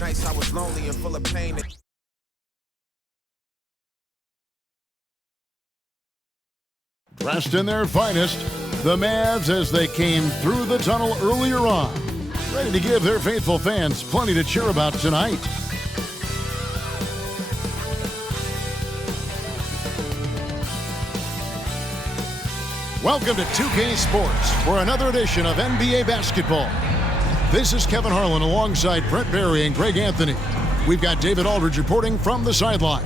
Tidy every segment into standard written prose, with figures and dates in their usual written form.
Nights I was lonely and full of pain. Dressed in their finest, the Mavs as they came through the tunnel earlier on, ready to give their faithful fans plenty to cheer about tonight. Welcome to 2K Sports for another edition of NBA basketball. This is Kevin Harlan alongside Brent Barry and Greg Anthony. We've got David Aldridge reporting from the sideline.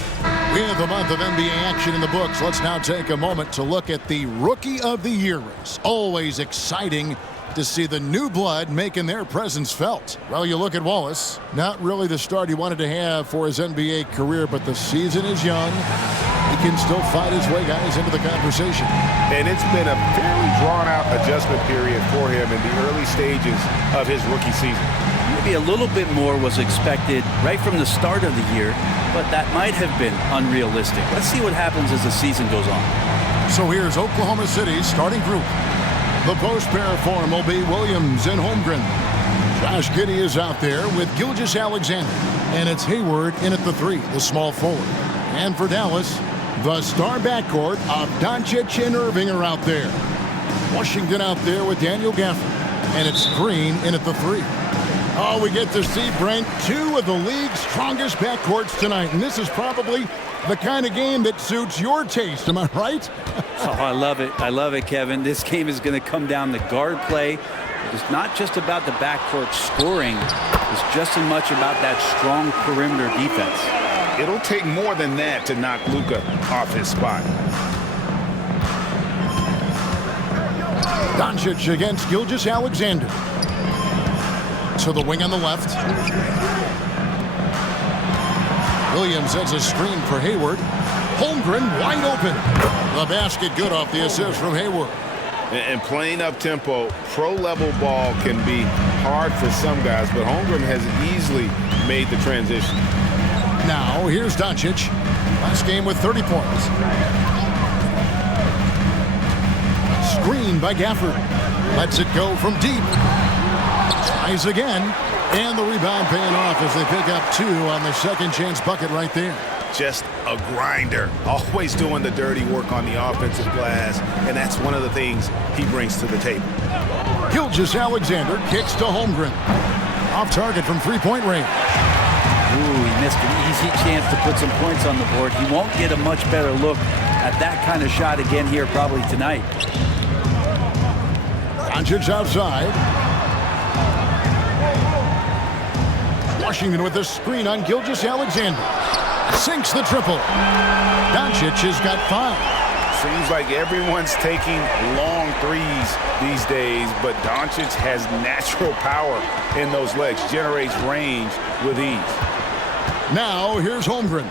With a month of NBA action in the books, let's now take a moment to look at the Rookie of the Year race. Always exciting to see the new blood making their presence felt. Well, you look at Wallace, not really the start he wanted to have for his NBA career, but the season is young. He can still fight his way, guys, into the conversation. And it's been a fairly drawn-out adjustment period for him in the early stages of his rookie season. Maybe a little bit more was expected right from the start of the year, but that might have been unrealistic. Let's see what happens as the season goes on. So here's Oklahoma City's starting group. The post pair form will be Williams and Holmgren. Josh Giddey is out there with Gilgeous-Alexander. And it's Hayward in at the 3, the small forward. And for Dallas, the star backcourt of Doncic and Irving are out there. Washington out there with Daniel Gafford. And it's Green in at the 3. Oh, we get to see, Brent, 2 of the league's strongest backcourts tonight. And this is probably the kind of game that suits your taste. Am I right? Oh, I love it. I love it, Kevin. This game is going to come down to guard play. It's not just about the backcourt scoring. It's just as much about that strong perimeter defense. It'll take more than that to knock Luka off his spot. Doncic against Gilgeous-Alexander. To the wing on the left. Williams has a screen for Hayward. Holmgren wide open. The basket good off the assist from Hayward. And playing up-tempo, pro-level ball can be hard for some guys, but Holmgren has easily made the transition. Now, here's Doncic. Last game with 30 points. Screen by Gafford. Lets it go from deep. Tries again. And the rebound paying off as they pick up 2 on the second chance bucket right there. Just a grinder. Always doing the dirty work on the offensive glass. And that's one of the things he brings to the table. Gilgeous-Alexander kicks to Holmgren. Off target from three-point range. Ooh, he missed an easy chance to put some points on the board. He won't get a much better look at that kind of shot again here probably tonight. Doncic outside. Washington with a screen on Gilgeous-Alexander. Sinks the triple. Doncic has got 5. Seems like everyone's taking long threes these days, but Doncic has natural power in those legs, generates range with ease. Now, here's Holmgren.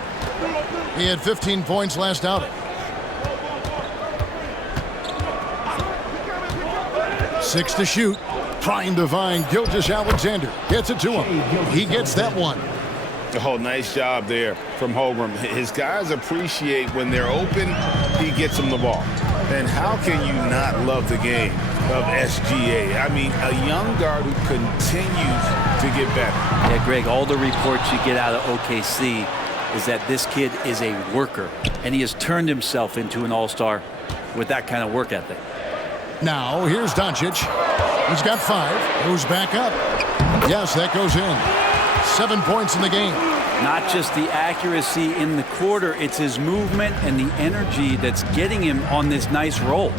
He had 15 points last outing. 6 to shoot. Trying to find Gilgeous-Alexander. Gets it to him. He gets that one. Oh, nice job there from Holmgren. His guys appreciate when they're open, he gets them the ball. And how can you not love the game of SGA? I mean, a young guard who continues to get better. Yeah, Greg, all the reports you get out of OKC is that this kid is a worker, and he has turned himself into an all-star with that kind of work ethic. Now, here's Doncic. He's got 5. Goes back up. Yes, that goes in. 7 points in the game. Not just the accuracy in the quarter, it's his movement and the energy that's getting him on this nice roll.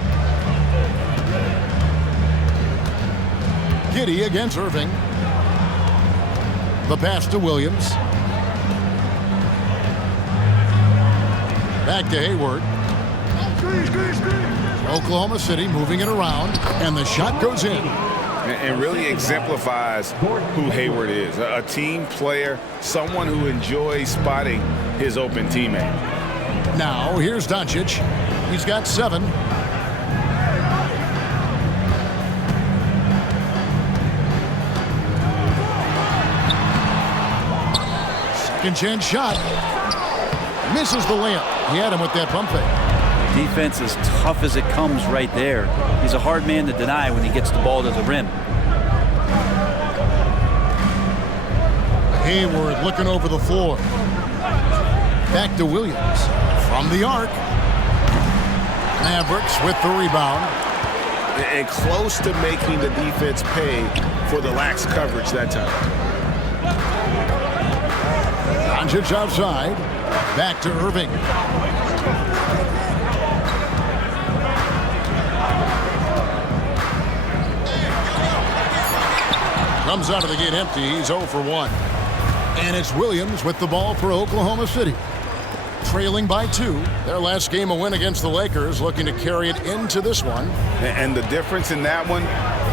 Giddey against Irving. The pass to Williams. Back to Hayward. Oklahoma City moving it around, and the shot goes in. And really exemplifies who Hayward is. A team player, someone who enjoys spotting his open teammate. Now, here's Doncic. He's got 7. Second chance shot. Misses the layup. He had him with that pump fake. Defense as tough as it comes right there. He's a hard man to deny when he gets the ball to the rim. Hayward looking over the floor. Back to Williams from the arc. Mavericks with the rebound. And close to making the defense pay for the lax coverage that time. Doncic outside. Back to Irving. Comes out of the gate empty. He's 0 for 1. And it's Williams with the ball for Oklahoma City. Trailing by 2. Their last game a win against the Lakers, looking to carry it into this one. And the difference in that one,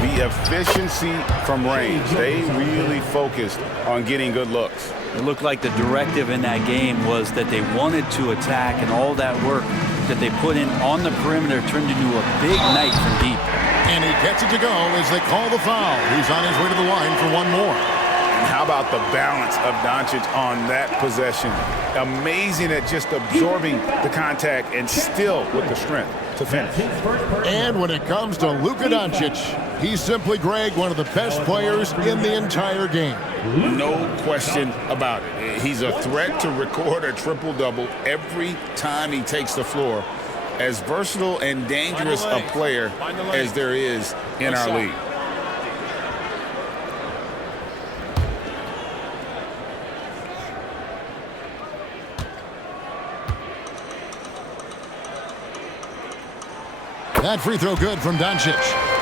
the efficiency from range. They really focused on getting good looks. It looked like the directive in that game was that they wanted to attack, and all that work that they put in on the perimeter turned into a big night from deep. And he gets it to go as they call the foul. He's on his way to the line for one more. And how about the balance of Doncic on that possession? Amazing at just absorbing the contact and still with the strength to finish. And when it comes to Luka Doncic, he's simply, Greg, one of the best players in the entire game. No question about it. He's a threat to record a triple-double every time he takes the floor. As versatile and dangerous a player as there is in our league. That free throw good from Doncic.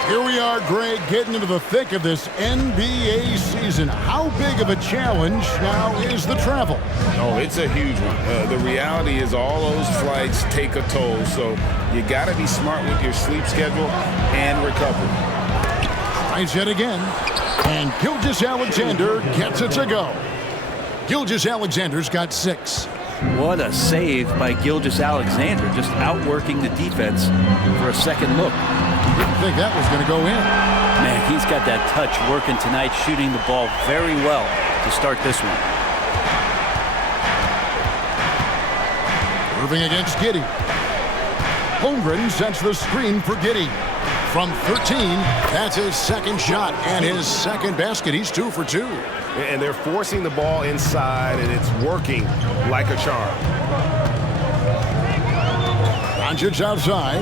Here we are, Greg, getting into the thick of this NBA season. How big of a challenge now is the travel? Oh, it's a huge one. The reality is all those flights take a toll, so you got to be smart with your sleep schedule and recovery. Tries yet again, and Gilgeous-Alexander gets it to go. Gilgeous-Alexander's got 6. What a save by Gilgeous-Alexander, just outworking the defense for a second look. Didn't think that was going to go in. Man, he's got that touch working tonight, shooting the ball very well to start this one. Irving against Giddey. Holmgren sets the screen for Giddey. From 13, that's his second shot and his second basket. He's 2 for 2. And they're forcing the ball inside, and it's working like a charm. Doncic outside.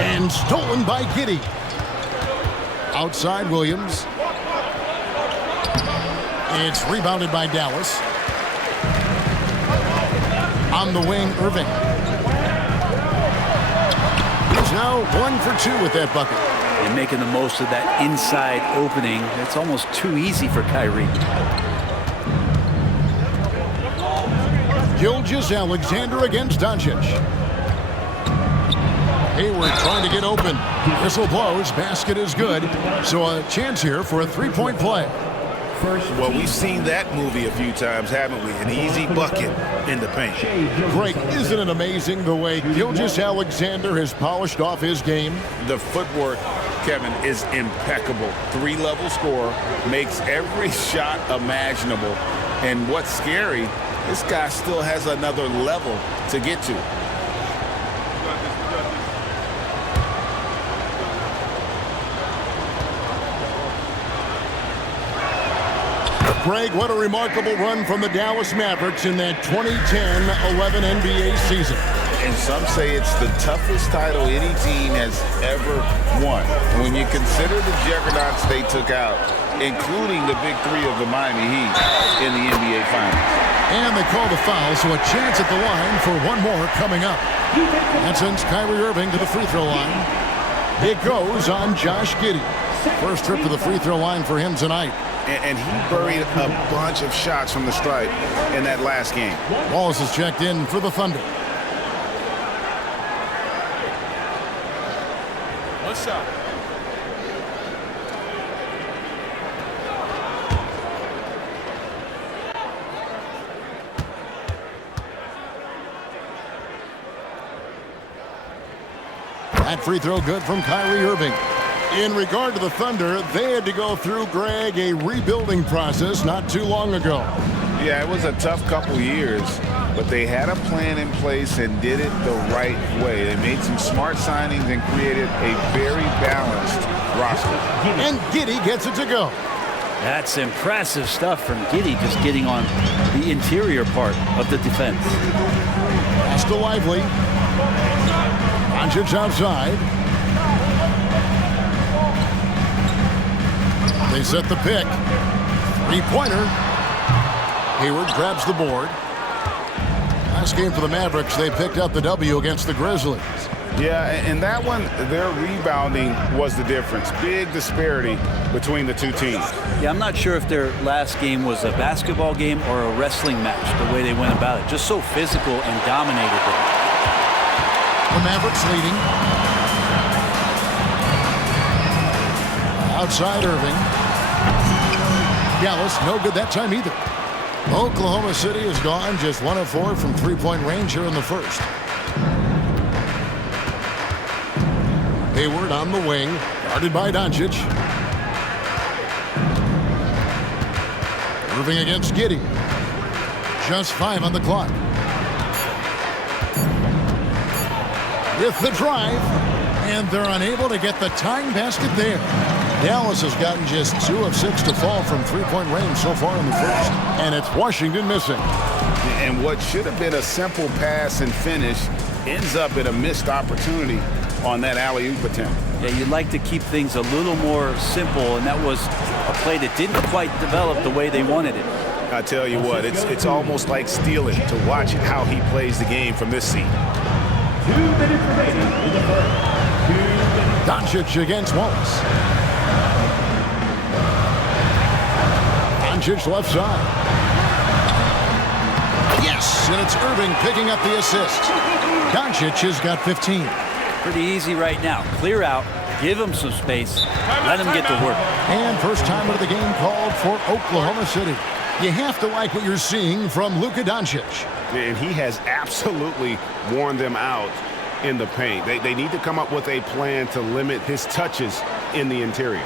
And stolen by Giddey. Outside Williams. It's rebounded by Dallas. On the wing, Irving. He's now 1 for 2 with that bucket. And making the most of that inside opening. It's almost too easy for Kyrie. Gilgeous-Alexander against Doncic. Hayward trying to get open. Whistle blows. Basket is good. So a chance here for a three-point play. Well, we've seen that movie a few times, haven't we? An easy bucket in the paint. Greg, isn't it amazing the way Gilgeous-Alexander has polished off his game? The footwork, Kevin, is impeccable. 3-level scorer, makes every shot imaginable. And what's scary, this guy still has another level to get to. Greg, what a remarkable run from the Dallas Mavericks in that 2010-11 NBA season. And some say it's the toughest title any team has ever won. When you consider the juggernauts they took out, including the big 3 of the Miami Heat in the NBA Finals. And they call the foul, so a chance at the line for one more coming up. That sends Kyrie Irving to the free throw line. It goes on Josh Giddey. First trip to the free throw line for him tonight. And he buried a bunch of shots from the stripe in that last game. Wallace is checked in for the Thunder. What's up? That free throw good from Kyrie Irving. In regard to the Thunder, they had to go through, Greg, a rebuilding process not too long ago. Yeah, it was a tough couple years, but they had a plan in place and did it the right way. They made some smart signings and created a very balanced roster. And Giddey gets it to go. That's impressive stuff from Giddey, just getting on the interior part of the defense. Pass to Lively. Doncic outside. They set the pick. Three-pointer. Hayward grabs the board. Last game for the Mavericks, they picked up the W against the Grizzlies. Yeah, and that one, their rebounding was the difference. Big disparity between the two teams. Yeah, I'm not sure if their last game was a basketball game or a wrestling match, the way they went about it. Just so physical and dominated them. The Mavericks leading. Outside Irving. Dallas, no good that time either. Oklahoma City is gone, just 1 of 4 from three-point range here in the first. Hayward on the wing, guarded by Doncic. Irving against Giddey. Just 5 on the clock. With the drive, and they're unable to get the tying basket there. Dallas has gotten just 2 of 6 to fall from three-point range so far in the first. And it's Washington missing. And what should have been a simple pass and finish ends up in a missed opportunity on that alley-oop attempt. Yeah, you'd like to keep things a little more simple, and that was a play that didn't quite develop the way they wanted it. I tell you what, it's almost like stealing to watch how he plays the game from this seat. 2 minutes remaining in the first. 2 minutes. Doncic against Wallace. Doncic left side. Yes, and it's Irving picking up the assist. Doncic has got 15. Pretty easy right now. Clear out, give him some space, let him get to work. And first time of the game called for Oklahoma City. You have to like what you're seeing from Luka Doncic. And he has absolutely worn them out in the paint. They need to come up with a plan to limit his touches in the interior.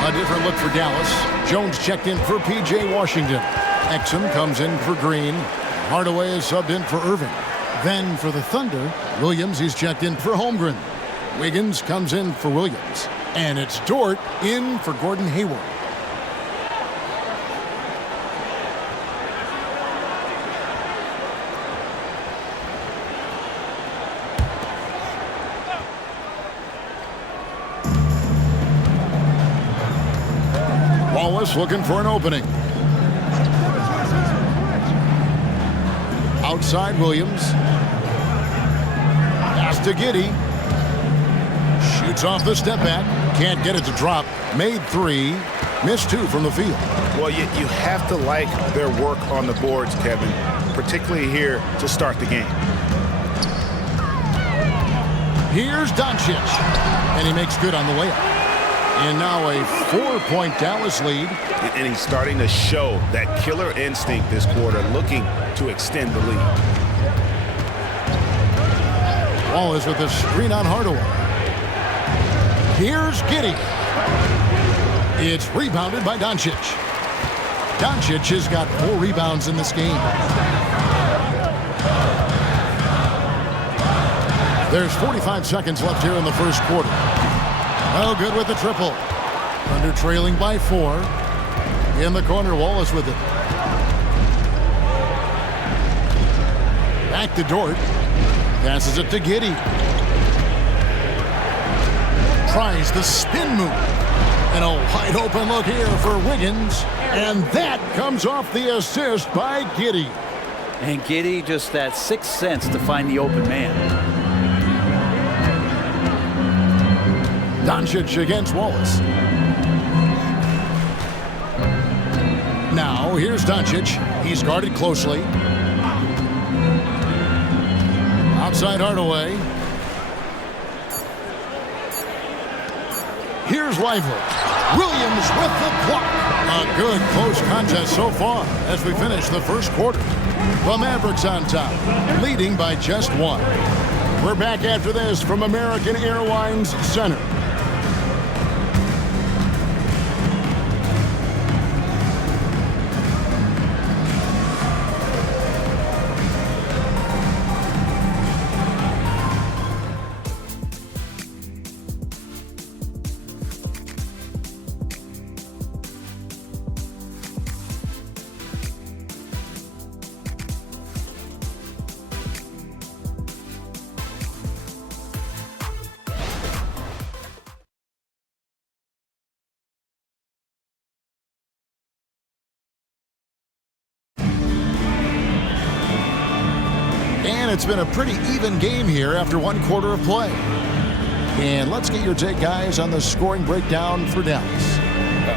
A different look for Dallas. Jones checked in for P.J. Washington. Exum comes in for Green. Hardaway is subbed in for Irving. Then for the Thunder, Williams, he's checked in for Holmgren. Wiggins comes in for Williams. And it's Dort in for Gordon Hayward. Wallace looking for an opening. Outside Williams. Pass to Giddey. Shoots off the step back. Can't get it to drop. Made 3. Missed 2 from the field. Well, you have to like their work on the boards, Kevin, particularly here to start the game. Here's Doncic. And he makes good on the layup. And now a 4-point Dallas lead. And he's starting to show that killer instinct this quarter, looking to extend the lead. Wallace with a screen on Hardaway. Here's Giddey. It's rebounded by Doncic. Doncic has got 4 rebounds in this game. There's 45 seconds left here in the first quarter. Oh, good with the triple. Thunder trailing by 4. In the corner, Wallace with it. Back to Dort. Passes it to Giddey. Tries the spin move. And a wide open look here for Wiggins. And that comes off the assist by Giddey. And Giddey, just that sixth sense to find the open man. Doncic against Wallace. Now, here's Doncic. He's guarded closely. Outside Hardaway. Here's Lively. Williams with the block. A good close contest so far as we finish the first quarter. The Mavericks on top, leading by just 1. We're back after this from American Airlines Center. And it's been a pretty even game here after 1 quarter of play. And let's get your take, guys, on the scoring breakdown for Dallas.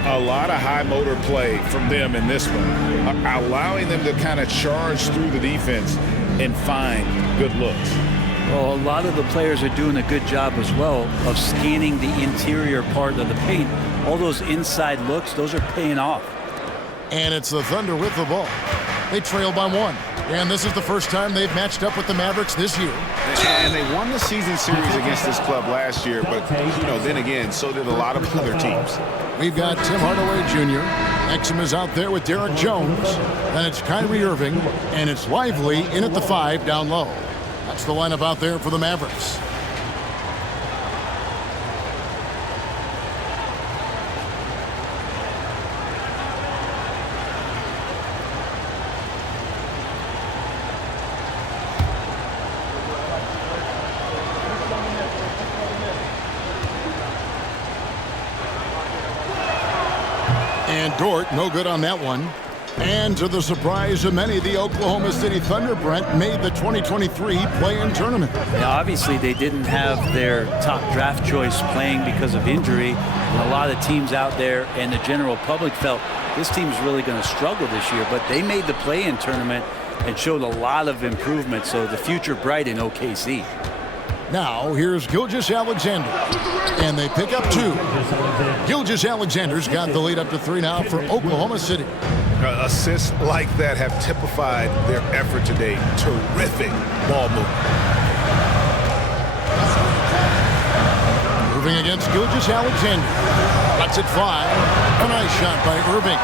A lot of high motor play from them in this one, allowing them to kind of charge through the defense and find good looks. Well, a lot of the players are doing a good job as well of scanning the interior part of the paint. All those inside looks, those are paying off. And it's the Thunder with the ball. They trail by 1. And this is the first time they've matched up with the Mavericks this year. And they won the season series against this club last year, but, you know, then again, so did a lot of other teams. We've got Tim Hardaway Jr. Exum is out there with Derek Jones. Then it's Kyrie Irving, and it's Lively in at the 5 down low. That's the lineup out there for the Mavericks. And Dort, no good on that one. And to the surprise of many, the Oklahoma City Thunder, Brent, made the 2023 play-in tournament. Now, obviously, they didn't have their top draft choice playing because of injury. And a lot of teams out there and the general public felt this team's really going to struggle this year. But they made the play-in tournament and showed a lot of improvement. So the future bright in OKC. Now, here's Gilgeous-Alexander. And they pick up 2. Gilgeous-Alexander's got the lead up to 3 now for Oklahoma City. Assists like that have typified their effort today. Terrific ball movement. Irving against Gilgeous-Alexander. Lets it fly. A nice shot by Irving.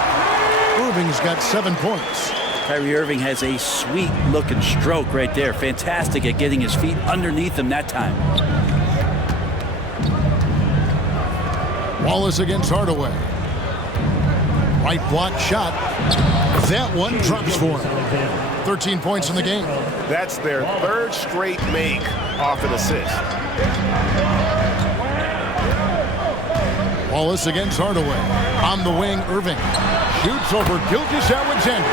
Irving's got 7 points. Kyrie Irving has a sweet-looking stroke right there. Fantastic at getting his feet underneath him that time. Wallace against Hardaway. Right block shot. That one drops for him. 13 points in the game. That's their 3rd straight make off an assist. Wallace against Hardaway. On the wing, Irving. Shoots over Gilgeous-Alexander.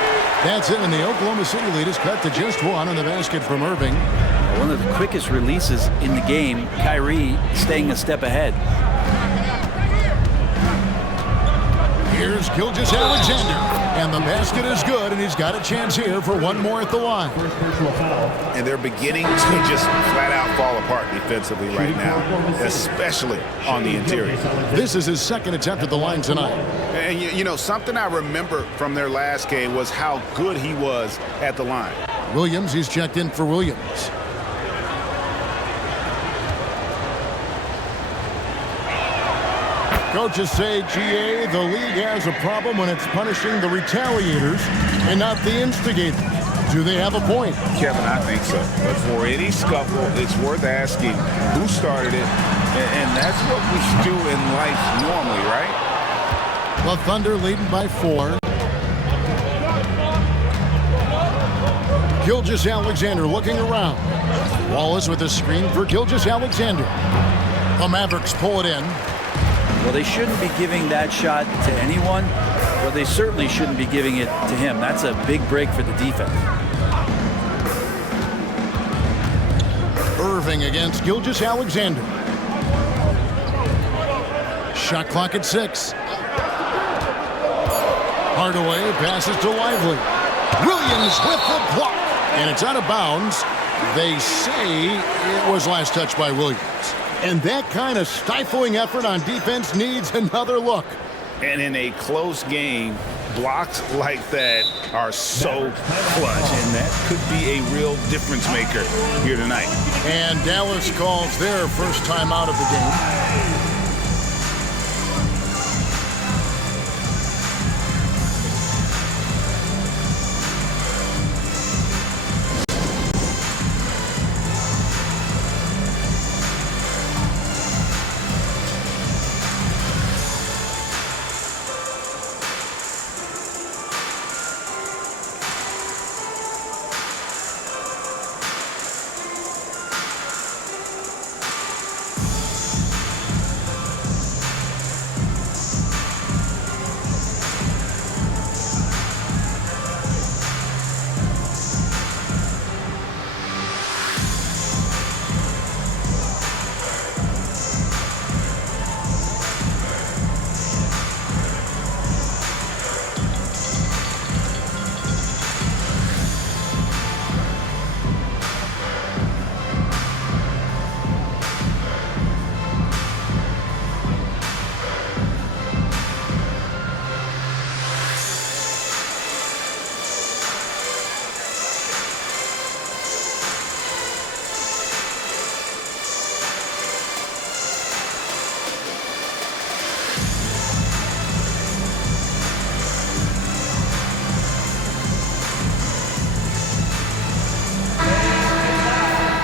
That's it, and the Oklahoma City lead is cut to just 1 on the basket from Irving. One of the quickest releases in the game. Kyrie staying a step ahead. Here's Gilgeous-Alexander. And the basket is good, and he's got a chance here for 1 more at the line. And they're beginning to just flat out fall apart defensively right now, especially on the interior. This is his 2nd attempt at the line tonight. And, you know, something I remember from their last game was how good he was at the line. Williams, he's checked in for Williams. Coaches say, GA, the league has a problem when it's punishing the retaliators and not the instigators. Do they have a point? Kevin, I think so. But for any scuffle, it's worth asking who started it, and that's what we do in life normally, right? The Thunder leading by 4. Gilgeous-Alexander looking around. Wallace with a screen for Gilgeous-Alexander. The Mavericks pull it in. Well, they shouldn't be giving that shot to anyone, but they certainly shouldn't be giving it to him. That's a big break for the defense. Irving against Gilgeous-Alexander. Shot clock at 6. Hardaway passes to Lively. Williams with the block. And it's out of bounds. They say it was last touched by Williams. And that kind of stifling effort on defense needs another look. And in a close game, blocks like that are so clutch, and that could be a real difference maker here tonight. And Dallas calls their first time out of the game.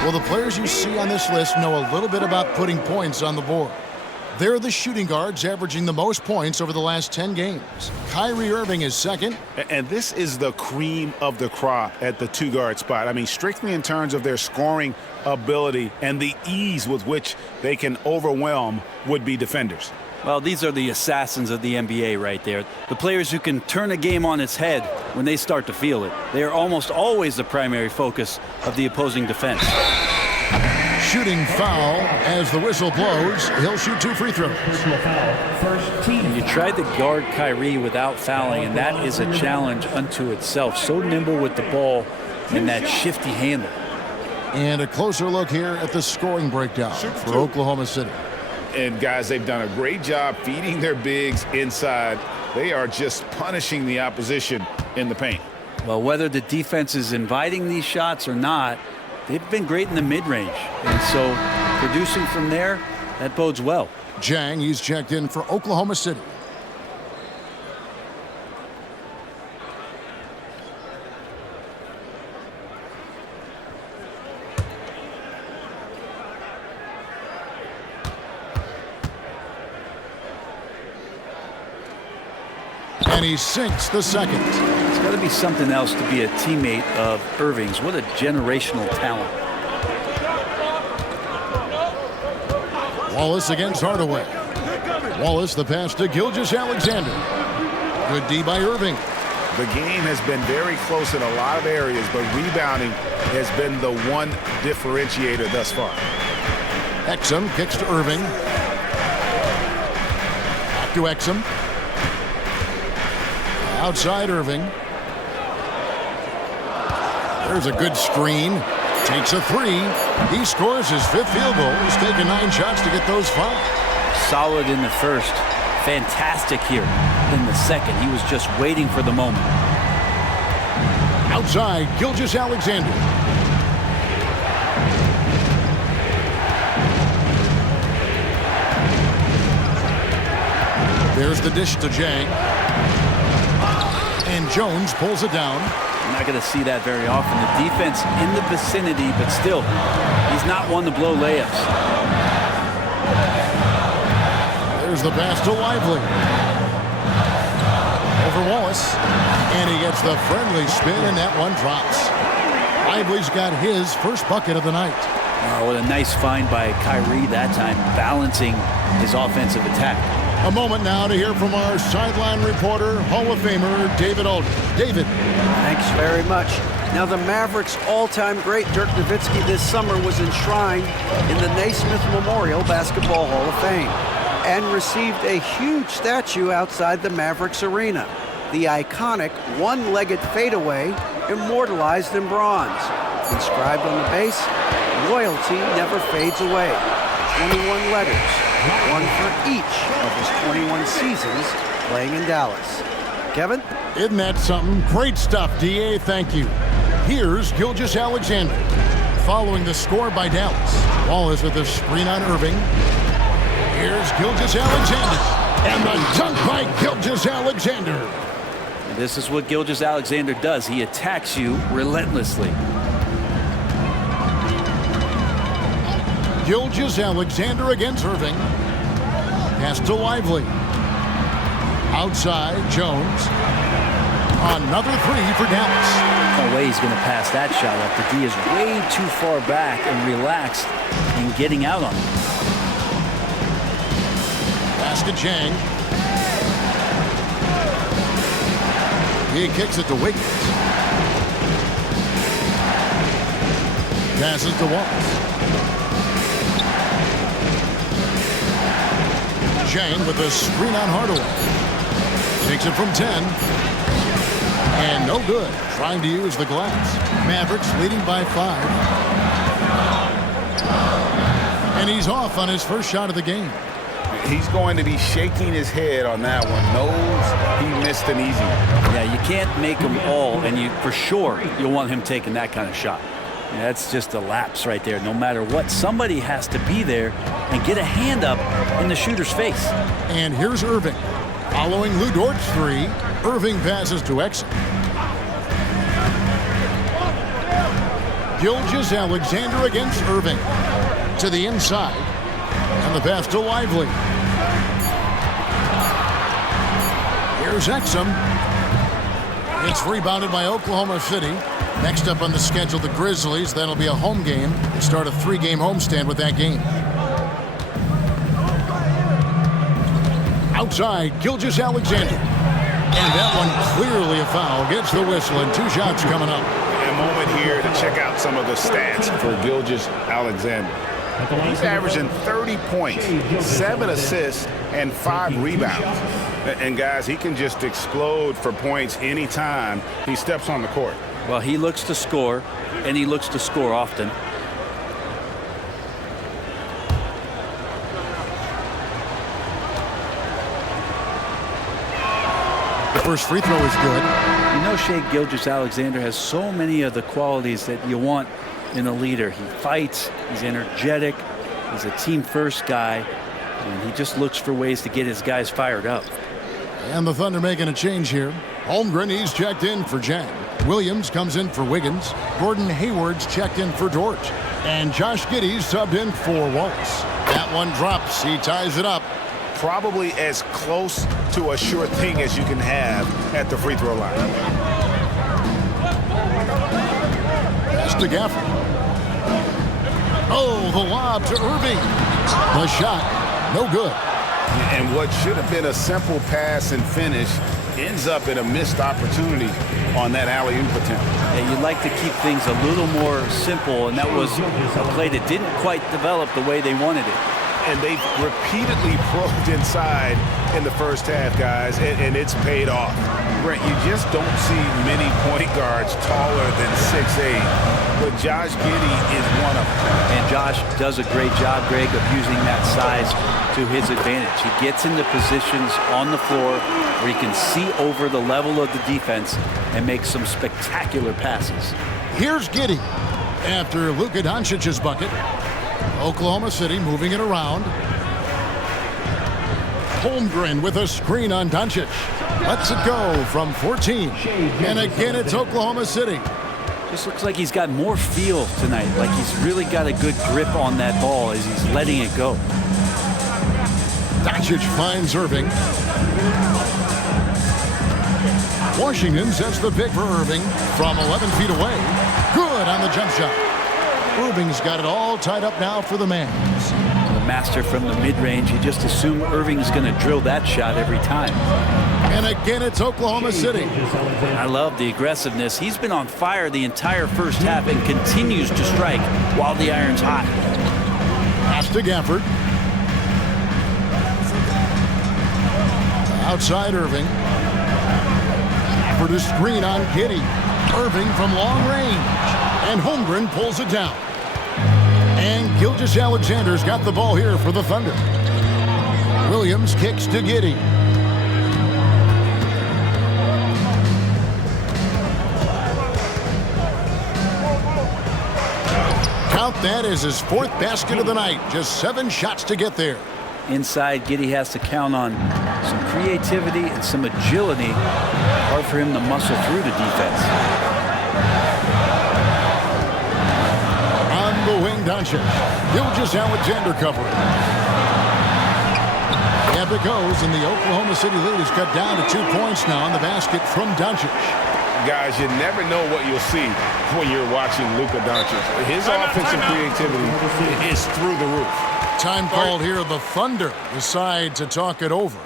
Well, the players you see on this list know a little bit about putting points on the board. They're the shooting guards averaging the most points over the last 10 games. Kyrie Irving is second. And this is the cream of the crop at the two-guard spot. I mean, strictly in terms of their scoring ability and the ease with which they can overwhelm would-be defenders. Well, these are the assassins of the NBA right there. The players who can turn a game on its head when they start to feel it. They are almost always the primary focus of the opposing defense. Shooting foul as the whistle blows. He'll shoot 2 free throws. First team. You tried to guard Kyrie without fouling, and that is a challenge unto itself. So nimble with the ball and that shifty handle. And a closer look here at the scoring breakdown for Oklahoma City. And guys, they've done a great job feeding their bigs inside. They are just punishing the opposition in the paint. Well, whether the defense is inviting these shots or not, they've been great in the mid-range. And so producing from there, that bodes well. Jang, he's checked in for Oklahoma City. And he sinks the second. It's got to be something else to be a teammate of Irving's. What a generational talent. Wallace against Hardaway. Wallace the pass to Gilgeous-Alexander. Good D by Irving. The game has been very close in a lot of areas, but rebounding has been the one differentiator thus far. Exum kicks to Irving. Back to Exum. Outside Irving. There's a good screen. Takes a 3. He scores his 5th field goal. He's taken 9 shots to get those 5. Solid in the first. Fantastic here in the second. He was just waiting for the moment. Outside, Gilgeous-Alexander. There's the dish to Jang. And Jones pulls it down. You're not going to see that very often. The defense in the vicinity, but still, he's not one to blow layups. There's the pass to Lively. for Wallace. And he gets the friendly spin, and that one drops. Lively's got his first bucket of the night. Oh, what a nice find by Kyrie that time, balancing his offensive attack. A moment now to hear from our sideline reporter, Hall of Famer David Aldridge. David. Thanks very much. Now, the Mavericks' all-time great Dirk Nowitzki this summer was enshrined in the Naismith Memorial Basketball Hall of Fame and received a huge statue outside the Mavericks arena. The iconic one-legged fadeaway immortalized in bronze. Inscribed on the base, loyalty never fades away. 21 letters, one for each of his 21 seasons playing in Dallas. Kevin? Isn't that something? Great stuff, D.A. Thank you. Here's Gilgeous-Alexander. Following the score by Dallas. Wallace with a screen on Irving. Here's Gilgeous-Alexander. And the dunk by Gilgeous-Alexander. This is what Gilgeous-Alexander does. He attacks you relentlessly. Gilgeous-Alexander against Irving. Pass to Lively. Outside, Jones. Another three for Dallas. No way he's going to pass that shot up. The D is way too far back and relaxed in getting out on him. Pass to Chang. He kicks it to Wiggins. Passes to Wallace. Chang with a screen on Hardaway. Takes it from 10. And no good. Trying to use the glass. Mavericks leading by 5. And he's off on his first shot of the game. He's going to be shaking his head on that one. Knows he missed an easy one. Yeah, you can't make them all, and you for sure you'll want him taking that kind of shot. Yeah, that's just a lapse right there. No matter what, somebody has to be there and get a hand up in the shooter's face. And here's Irving. Following Lou Dort's three, Irving passes to Exum. Gilgeous-Alexander against Irving. To the inside. And the pass to Lively. Here's Exum. It's rebounded by Oklahoma City. Next up on the schedule, the Grizzlies. That'll be a home game. They start a 3-game homestand with that game. Outside, Gilgeous-Alexander. And that one clearly a foul. Gets the whistle, and 2 shots coming up. A moment here to check out some of the stats for Gilgeous-Alexander. He's averaging 30 points, 7 assists, and 5 rebounds. And guys, he can just explode for points anytime he steps on the court. Well, he looks to score, and he looks to score often. The first free throw is good. You know, Shai Gilgeous-Alexander has so many of the qualities that you want in a leader. He fights, he's energetic, he's a team-first guy, and he just looks for ways to get his guys fired up. And the Thunder making a change here. Holmgren, he's checked in for Jang. Williams comes in for Wiggins. Gordon Hayward's checked in for Dort. And Josh Giddey's subbed in for Wallace. That one drops. He ties it up. Probably as close to a sure thing as you can have at the free throw line. Pass to Gafford. Oh, the lob to Irving. The shot, no good. And what should have been a simple pass and finish ends up in a missed opportunity on that alley-oop attempt. Yeah, you'd like to keep things a little more simple, and that was a play that didn't quite develop the way they wanted it. And they've repeatedly probed inside in the first half, guys, and it's paid off. Brent, you just don't see many point guards taller than 6'8", but Josh Giddey is one of them. And Josh does a great job, Greg, of using that size to his advantage. He gets into positions on the floor where he can see over the level of the defense and make some spectacular passes. Here's Giddey after Luka Doncic's bucket. Oklahoma City moving it around. Holmgren with a screen on Doncic. Lets it go from 14. And again, it's Oklahoma City. Just looks like he's got more feel tonight. Like he's really got a good grip on that ball as he's letting it go. Doncic finds Irving. Washington sets the pick for Irving from 11 feet away. Good on the jump shot. Irving's got it all tied up now for the Mavs. The master from the mid-range. You just assume Irving's going to drill that shot every time. And again, it's Oklahoma City. I love the aggressiveness. He's been on fire the entire first half and continues to strike while the iron's hot. Pass to Gafford. Outside Irving. Gafford is screen on Giddey. Irving from long range. And Holmgren pulls it down. And Gilgeous-Alexander's got the ball here for the Thunder. Williams kicks to Giddey. Count that as his 4th basket of the night. Just 7 shots to get there. Inside, Giddey has to count on some creativity and some agility. Hard for him to muscle through the defense. On the wing, Doncic. Gilgeous-Alexander covering. Up it goes, and the Oklahoma City lead is cut down to 2 points now on the basket from Doncic. Guys, you never know what you'll see when you're watching Luka Doncic. His offensive creativity is through the roof. Time called here. The Thunder decide to talk it over.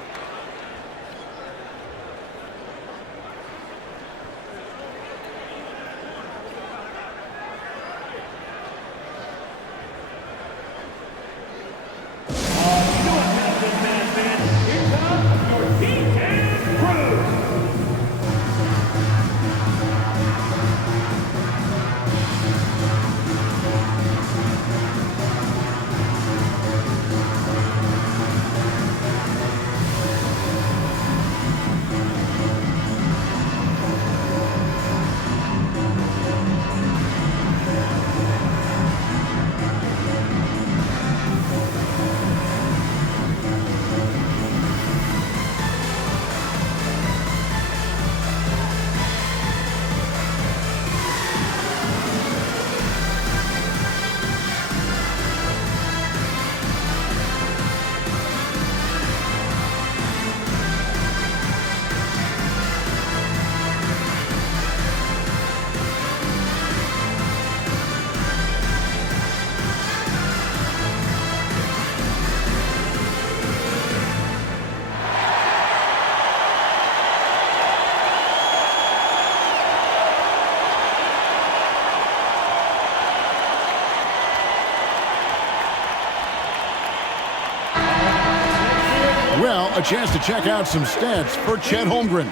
Well, a chance to check out some stats for Chet Holmgren.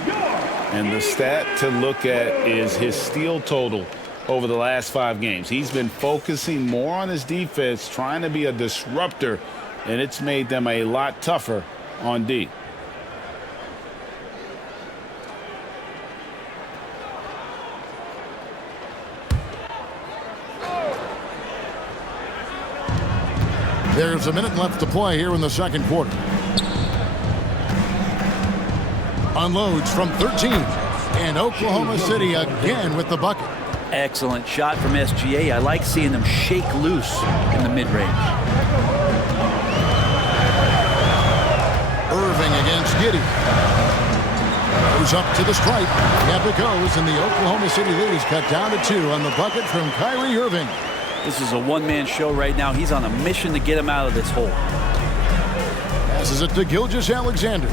And the stat to look at is his steal total over the last 5 games. He's been focusing more on his defense, trying to be a disruptor, and it's made them a lot tougher on D. There's a minute left to play here in the second quarter. Unloads from 13. And Oklahoma City again with the bucket. Excellent shot from SGA. I like seeing them shake loose in the mid-range. Irving against Giddey. Goes up to the stripe. Up it goes, and the Oklahoma City lead is cut down to 2 on the bucket from Kyrie Irving. This is a one-man show right now. He's on a mission to get him out of this hole. Passes it to Gilgeous-Alexander.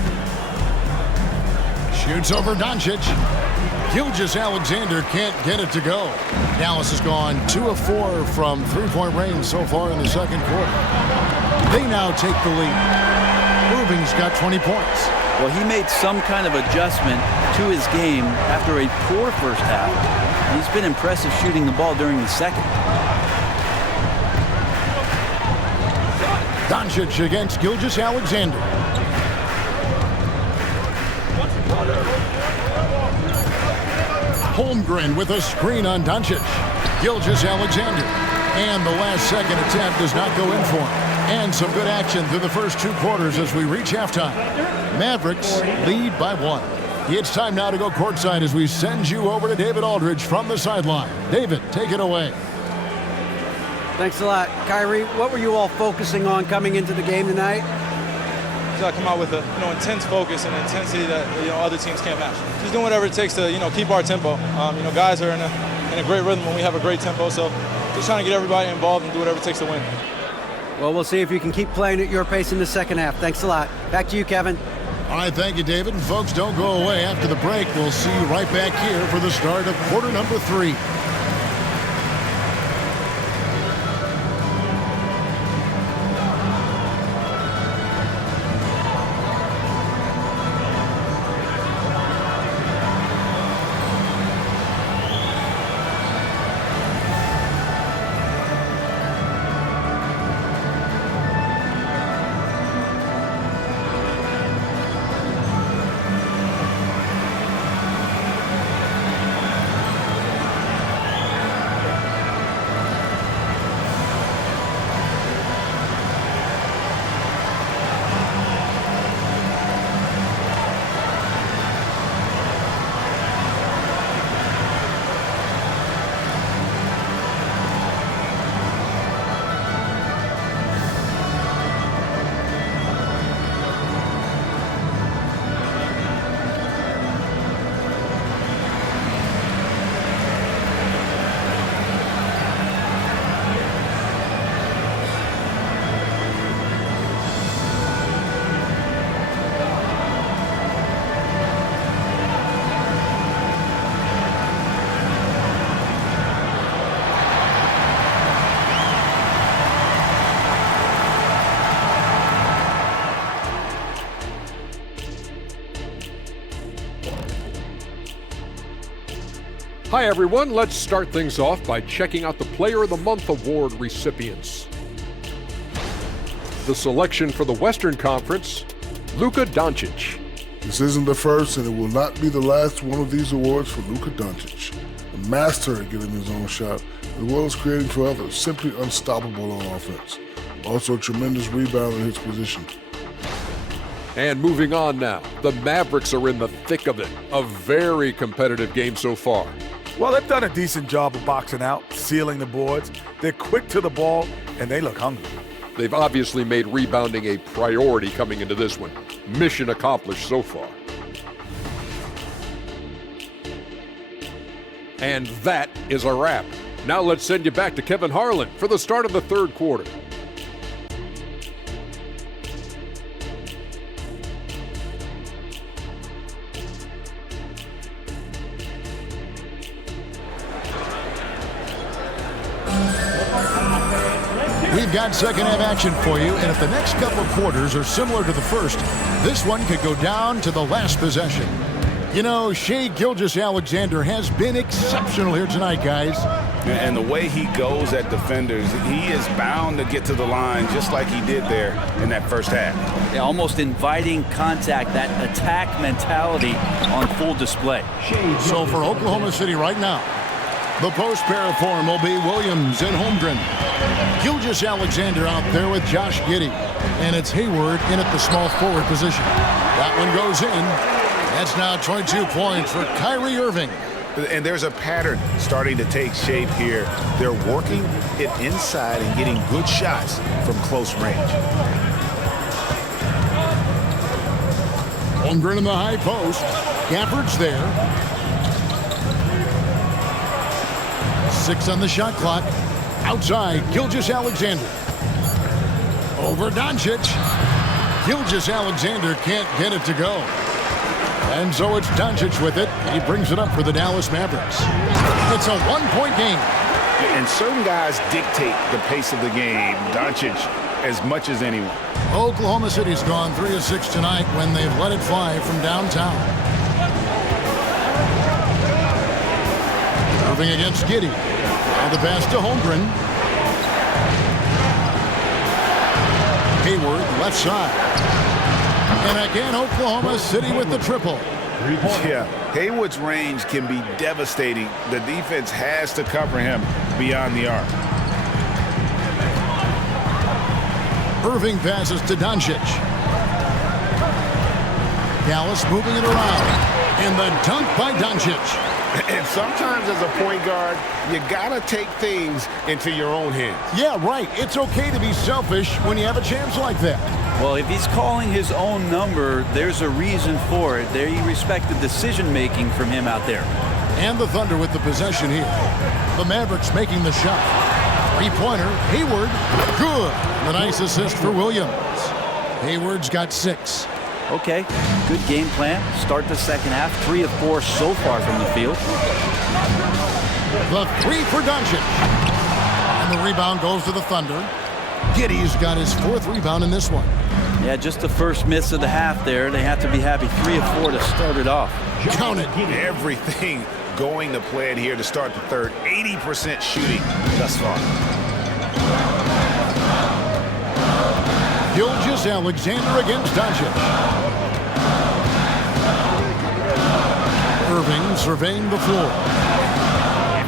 Shoots over Doncic. Gilgeous-Alexander can't get it to go. Dallas has gone 2 of 4 from three-point range so far in the second quarter. They now take the lead. Irving's got 20 points. Well, he made some kind of adjustment to his game after a poor first half. He's been impressive shooting the ball during the second. Doncic against Gilgeous-Alexander. Holmgren with a screen on Doncic. Gilgeous-Alexander. And the last-second attempt does not go in for him. And some good action through the first 2 quarters as we reach halftime. Mavericks lead by 1. It's time now to go courtside as we send you over to David Aldridge from the sideline. David, take it away. Thanks a lot. Kyrie, what were you all focusing on coming into the game tonight? just got to come out with a intense focus and intensity that other teams can't match. Just doing whatever it takes to keep our tempo. Guys are in a great rhythm when we have a great tempo, so just trying to get everybody involved and do whatever it takes to win. Well, we'll see if you can keep playing at your pace in the second half. Thanks a lot. Back to you, Kevin. All right, thank you, David. And folks, don't go away. After the break, we'll see you right back here for the start of quarter number 3. Hi everyone, let's start things off by checking out the Player of the Month award recipients. The selection for the Western Conference, Luka Doncic. This isn't the first and it will not be the last one of these awards for Luka Doncic. A master at getting his own shot, as well as creating for others, simply unstoppable on offense. Also a tremendous rebounder in his position. And moving on now, the Mavericks are in the thick of it. A very competitive game so far. Well, they've done a decent job of boxing out, sealing the boards. They're quick to the ball, and they look hungry. They've obviously made rebounding a priority coming into this one. Mission accomplished so far. And that is a wrap. Now let's send you back to Kevin Harlan for the start of the third quarter. We've got second half action for you, and if the next couple of quarters are similar to the first, this one could go down to the last possession. You know, Shai Gilgeous-Alexander has been exceptional here tonight, guys. And the way he goes at defenders, he is bound to get to the line just like he did there in that first half. Yeah, almost inviting contact, that attack mentality on full display. So for Oklahoma City right now, the post pair form will be Williams and Holmgren. Gilgeous-Alexander out there with Josh Giddey. And it's Hayward in at the small forward position. That one goes in. That's now 22 points for Kyrie Irving. And there's a pattern starting to take shape here. They're working it inside and getting good shots from close range. Holmgren in the high post. Gafford's there. 6 on the shot clock. Outside, Gilgeous-Alexander. Over Doncic. Gilgeous-Alexander can't get it to go. And so it's Doncic with it. He brings it up for the Dallas Mavericks. It's a one-point game. And certain guys dictate the pace of the game. Doncic as much as anyone. Oklahoma City's gone 3 of 6 tonight when they've let it fly from downtown. Irving against Giddey. Now the pass to Holmgren. Hayward, left side. And again, Oklahoma City with the triple. Yeah, Hayward's range can be devastating. The defense has to cover him beyond the arc. Irving passes to Doncic. Dallas moving it around. And the dunk by Doncic. And sometimes as a point guard, you gotta take things into your own hands. Yeah, right. It's okay to be selfish when you have a chance like that. Well, if he's calling his own number, there's a reason for it. They respect the decision-making from him out there. And the Thunder with the possession here. The Mavericks making the shot. Three-pointer, Hayward, good. A nice assist for Williams. Hayward's got 6. Okay, good game plan. Start the second half. 3 of 4 so far from the field. The 3 for Doncic. And the rebound goes to the Thunder. Giddey's got his 4th rebound in this one. Yeah, just the first miss of the half there. They have to be happy. 3 of 4 to start it off. Count it. Everything going to plan here to start the third. 80% shooting thus far. Gilgeous-Alexander against Doncic. Irving surveying the floor.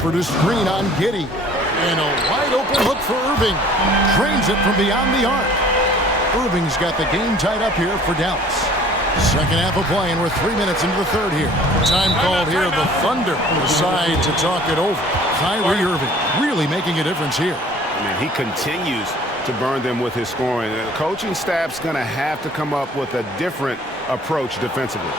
For the screen on Giddey. And a wide-open hook for Irving. Drains it from beyond the arc. Irving's got the game tied up here for Dallas. Second half of play, and we're 3 minutes into the third here. Time called here. The Thunder decide to talk it over. Kyrie Irving really making a difference here. I mean, he continues to burn them with his scoring. The coaching staff's going to have to come up with a different approach defensively.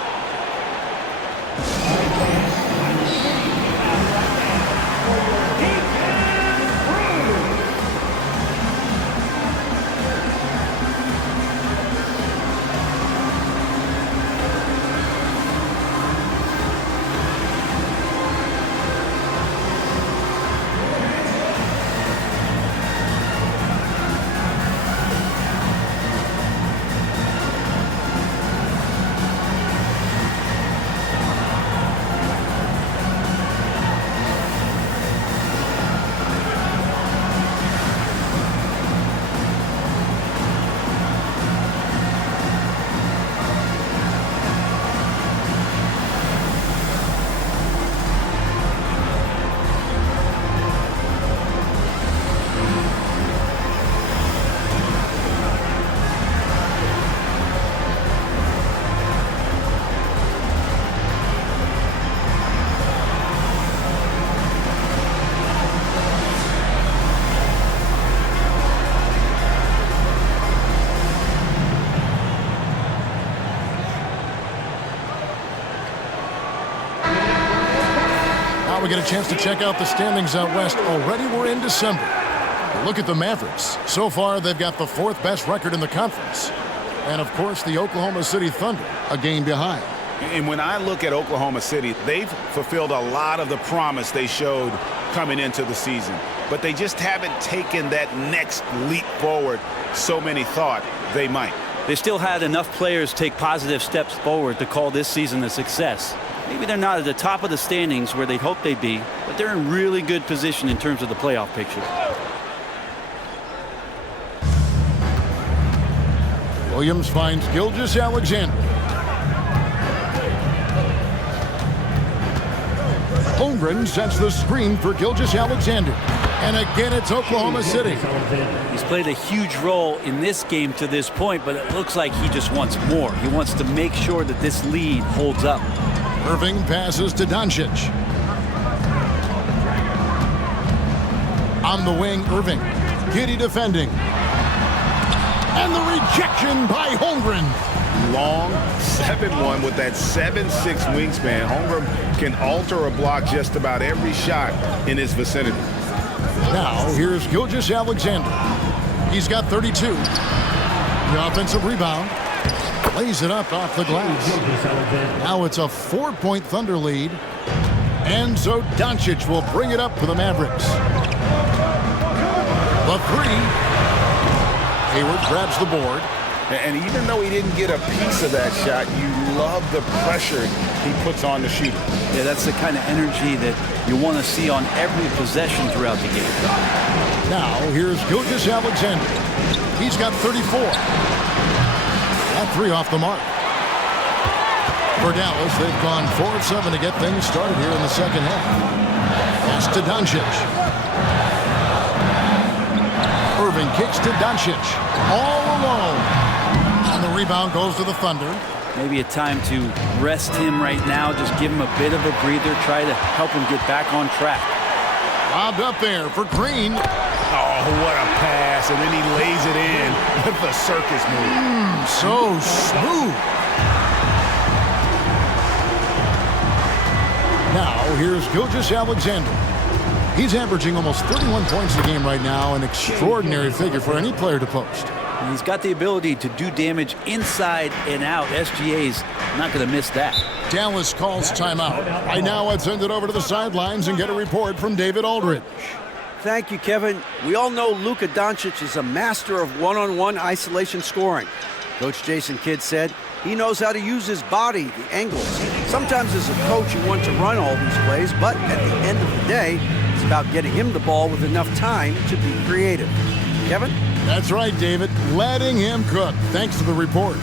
We get a chance to check out the standings out west. Already we're in December. Look at the Mavericks. So far, they've got the 4th best record in the conference. And, of course, the Oklahoma City Thunder, a game behind. And when I look at Oklahoma City, they've fulfilled a lot of the promise they showed coming into the season. But they just haven't taken that next leap forward so many thought they might. They still had enough players take positive steps forward to call this season a success. Maybe they're not at the top of the standings where they'd hope they'd be, but they're in really good position in terms of the playoff picture. Williams finds Gilgeous-Alexander. Holmgren sets the screen for Gilgeous-Alexander. And again, it's Oklahoma City. He's played a huge role in this game to this point, but it looks like he just wants more. He wants to make sure that this lead holds up. Irving passes to Doncic. On the wing, Irving. Giddey defending. And the rejection by Holmgren. Long 7'1" with that 7'6" wingspan. Holmgren can alter a block just about every shot in his vicinity. Now, here's Gilgeous-Alexander. He's got 32. The offensive rebound. Lays it up off the glass. Now it's a 4-point Thunder lead. And so Doncic will bring it up for the Mavericks. The 3. Hayward grabs the board. And even though he didn't get a piece of that shot, you love the pressure he puts on the shooter. Yeah, that's the kind of energy that you want to see on every possession throughout the game. Now, here's Gilgeous-Alexander. He's got 34. That 3 off the mark. For Dallas, they've gone 4 of 7 to get things started here in the second half. Pass to Doncic. Irving kicks to Doncic. All alone. And the rebound goes to the Thunder. Maybe a time to rest him right now, just give him a bit of a breather, try to help him get back on track. Lobbed up there for Green. Oh, what a pass, and then he lays it in with the circus move. So smooth. Now, here's Gilgeous-Alexander. He's averaging almost 31 points a game right now, an extraordinary figure for any player to post. He's got the ability to do damage inside and out. SGA's not going to miss that. Dallas calls timeout. Right now, I'd send it over to the sidelines and get a report from David Aldridge. Thank you, Kevin. We all know Luka Doncic is a master of one-on-one isolation scoring. Coach Jason Kidd said he knows how to use his body, the angles. Sometimes as a coach, you want to run all these plays, but at the end of the day, it's about getting him the ball with enough time to be creative. Kevin? That's right, David. Letting him cook. Thanks for the report.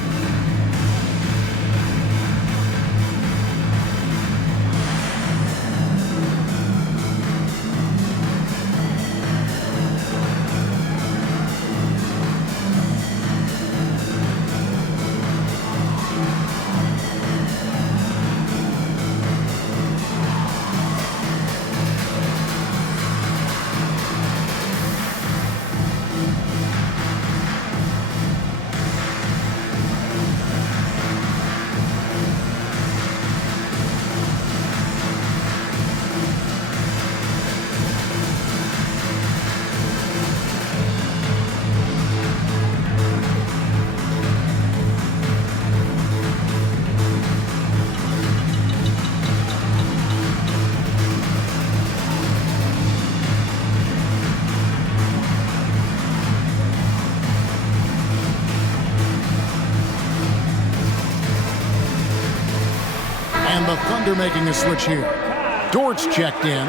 And the Thunder making a switch here. Dort's checked in.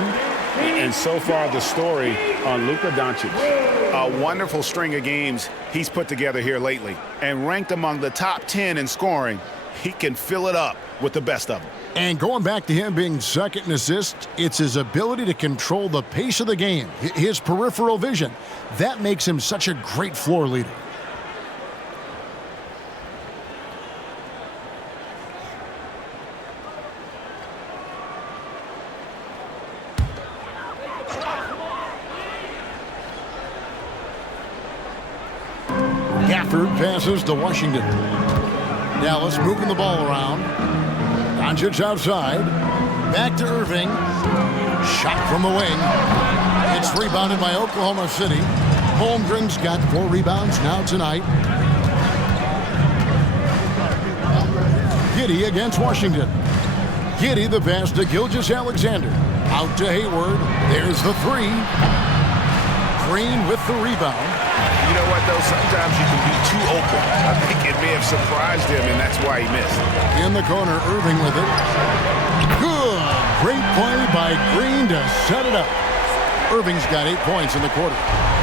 And so far, the story on Luka Doncic. A wonderful string of games he's put together here lately. And ranked among the top 10 in scoring, he can fill it up with the best of them. And going back to him being second in assists, it's his ability to control the pace of the game, his peripheral vision. That makes him such a great floor leader. Gafford passes to Washington. Dallas moving the ball around. Doncic outside. Back to Irving. Shot from the wing. It's rebounded by Oklahoma City. Holmgren's got 4 rebounds now tonight. Giddey against Washington. Giddey the pass to Gilgeous-Alexander. Out to Hayward. There's the 3. Green with the rebound. You know what, though? Sometimes you can be too open. I think it may have surprised him, and that's why he missed. In the corner, Irving with it. Good. Great play by Green to set it up. Irving's got 8 points in the quarter.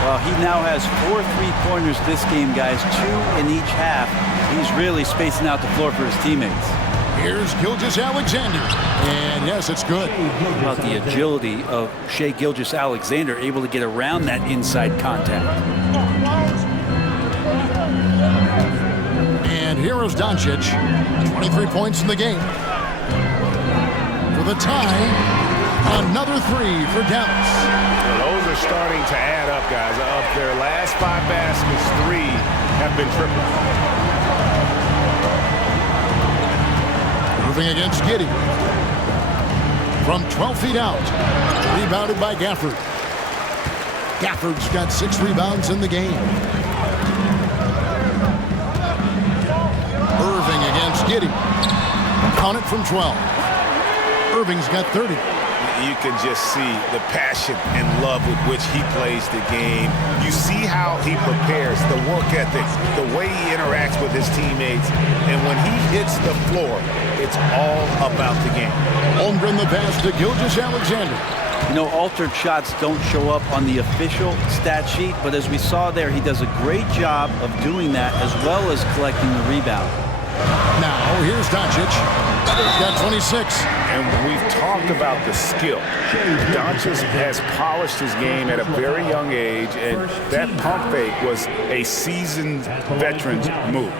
Well, he now has 4 three-pointers this game, guys. 2 in each half. He's really spacing out the floor for his teammates. Here's Gilgeous-Alexander. And yes, it's good. How about the agility of Shai Gilgeous-Alexander, able to get around that inside contact. And here is Doncic. 23 points in the game. For the tie, another 3 for Dallas. Those are starting to add up, guys. Of their last 5 baskets, 3 have been triple. Moving against Giddey. From 12 feet out. Rebounded by Gafford. Gafford's got 6 rebounds in the game. Irving against Giddey. Count it from 12. Irving's got 30. You can just see the passion and love with which he plays the game. You see how he prepares, the work ethic, the way he interacts with his teammates. And when he hits the floor, it's all about the game. Holmgren the pass to Gilgeous-Alexander. You know, altered shots don't show up on the official stat sheet, but as we saw there, he does a great job of doing that as well as collecting the rebound. Now, here's Doncic. He's got 26. And we've talked about the skill. Doncic has polished his game at a very young age, and that pump fake was a seasoned veteran's move.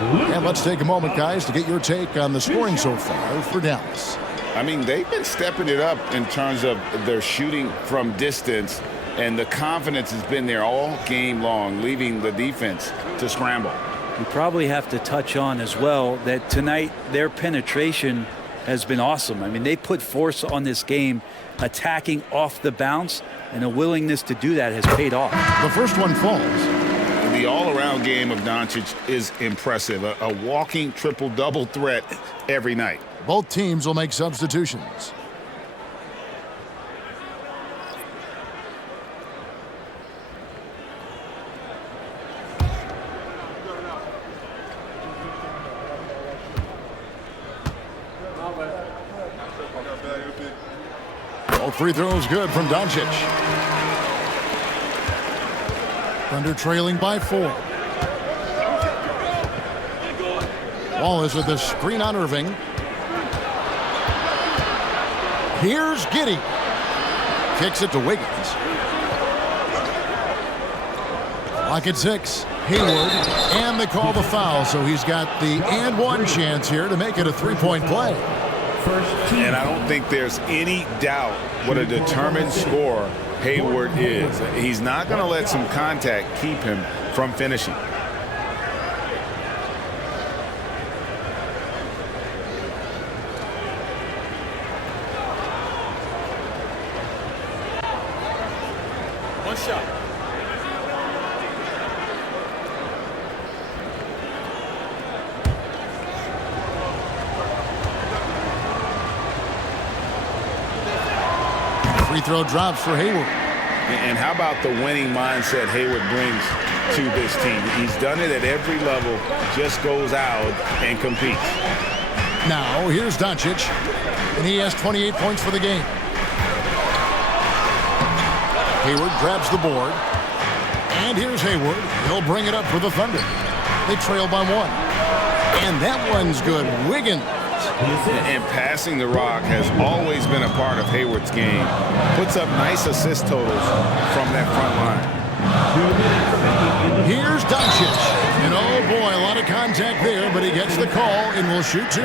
And let's take a moment, guys, to get your take on the scoring so far for Dallas. I mean, they've been stepping it up in terms of their shooting from distance, and the confidence has been there all game long, leaving the defense to scramble. We probably have to touch on as well that tonight their penetration has been awesome. I mean, they put force on this game, attacking off the bounce, and a willingness to do that has paid off. The first one falls. The all-around game of Doncic is impressive. A walking triple-double threat every night. Both teams will make substitutions. All free throws good from Doncic. Thunder trailing by 4. Wallace with the screen on Irving. Here's Giddey. Kicks it to Wiggins. Clock at 6. Hayward. And they call the foul, so he's got the and one chance here to make it a three-point play. And I don't think there's any doubt what a determined scorer Hayward is. He's not going to let some contact keep him from finishing. One shot. Free throw drops for Hayward. And how about the winning mindset Hayward brings to this team? He's done it at every level, just goes out and competes. Now, here's Doncic, and he has 28 points for the game. Hayward grabs the board, and here's Hayward. He'll bring it up for the Thunder. They trail by 1. And that one's good. Wiggins. And passing the rock has always been a part of Hayward's game. Puts up nice assist totals from that front line. Here's Doncic. And oh boy, a lot of contact there, but he gets the call and will shoot 2.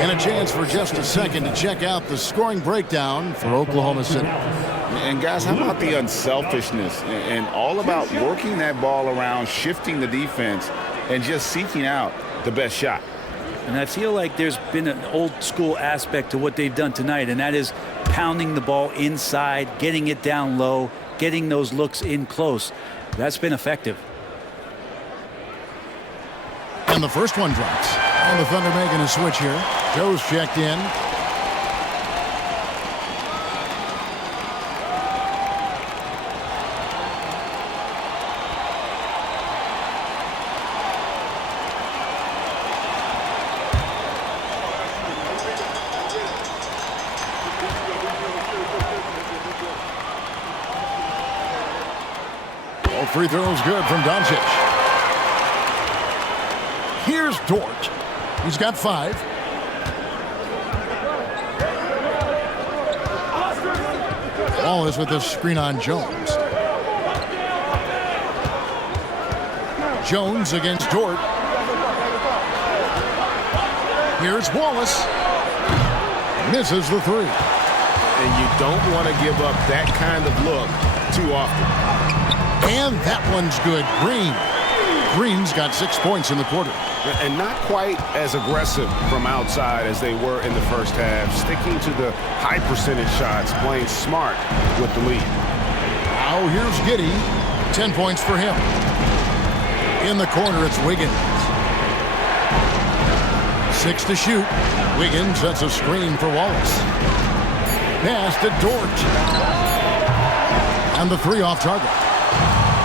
And a chance for just a second to check out the scoring breakdown for Oklahoma City. And guys, how about the unselfishness and all about working that ball around, shifting the defense, and just seeking out the best shot. And I feel like there's been an old school aspect to what they've done tonight, and that is pounding the ball inside, getting it down low, getting those looks in close. That's been effective. And the first one drops. And the Thunder making a switch here. Joe's checked in. All free throws good from Doncic. Here's Dort. He's got 5. Wallace with the screen on Jones. Jones against Dort. Here's Wallace. Misses the 3. And you don't want to give up that kind of look too often. And that one's good. Green's got 6 points in the quarter. And not quite as aggressive from outside as they were in the first half, sticking to the high percentage shots, playing smart with the lead. Now here's Giddey. 10 points for him. In the corner, it's Wiggins. 6 to shoot. Wiggins sets a screen for Wallace. Pass to Dort. And the 3 off target.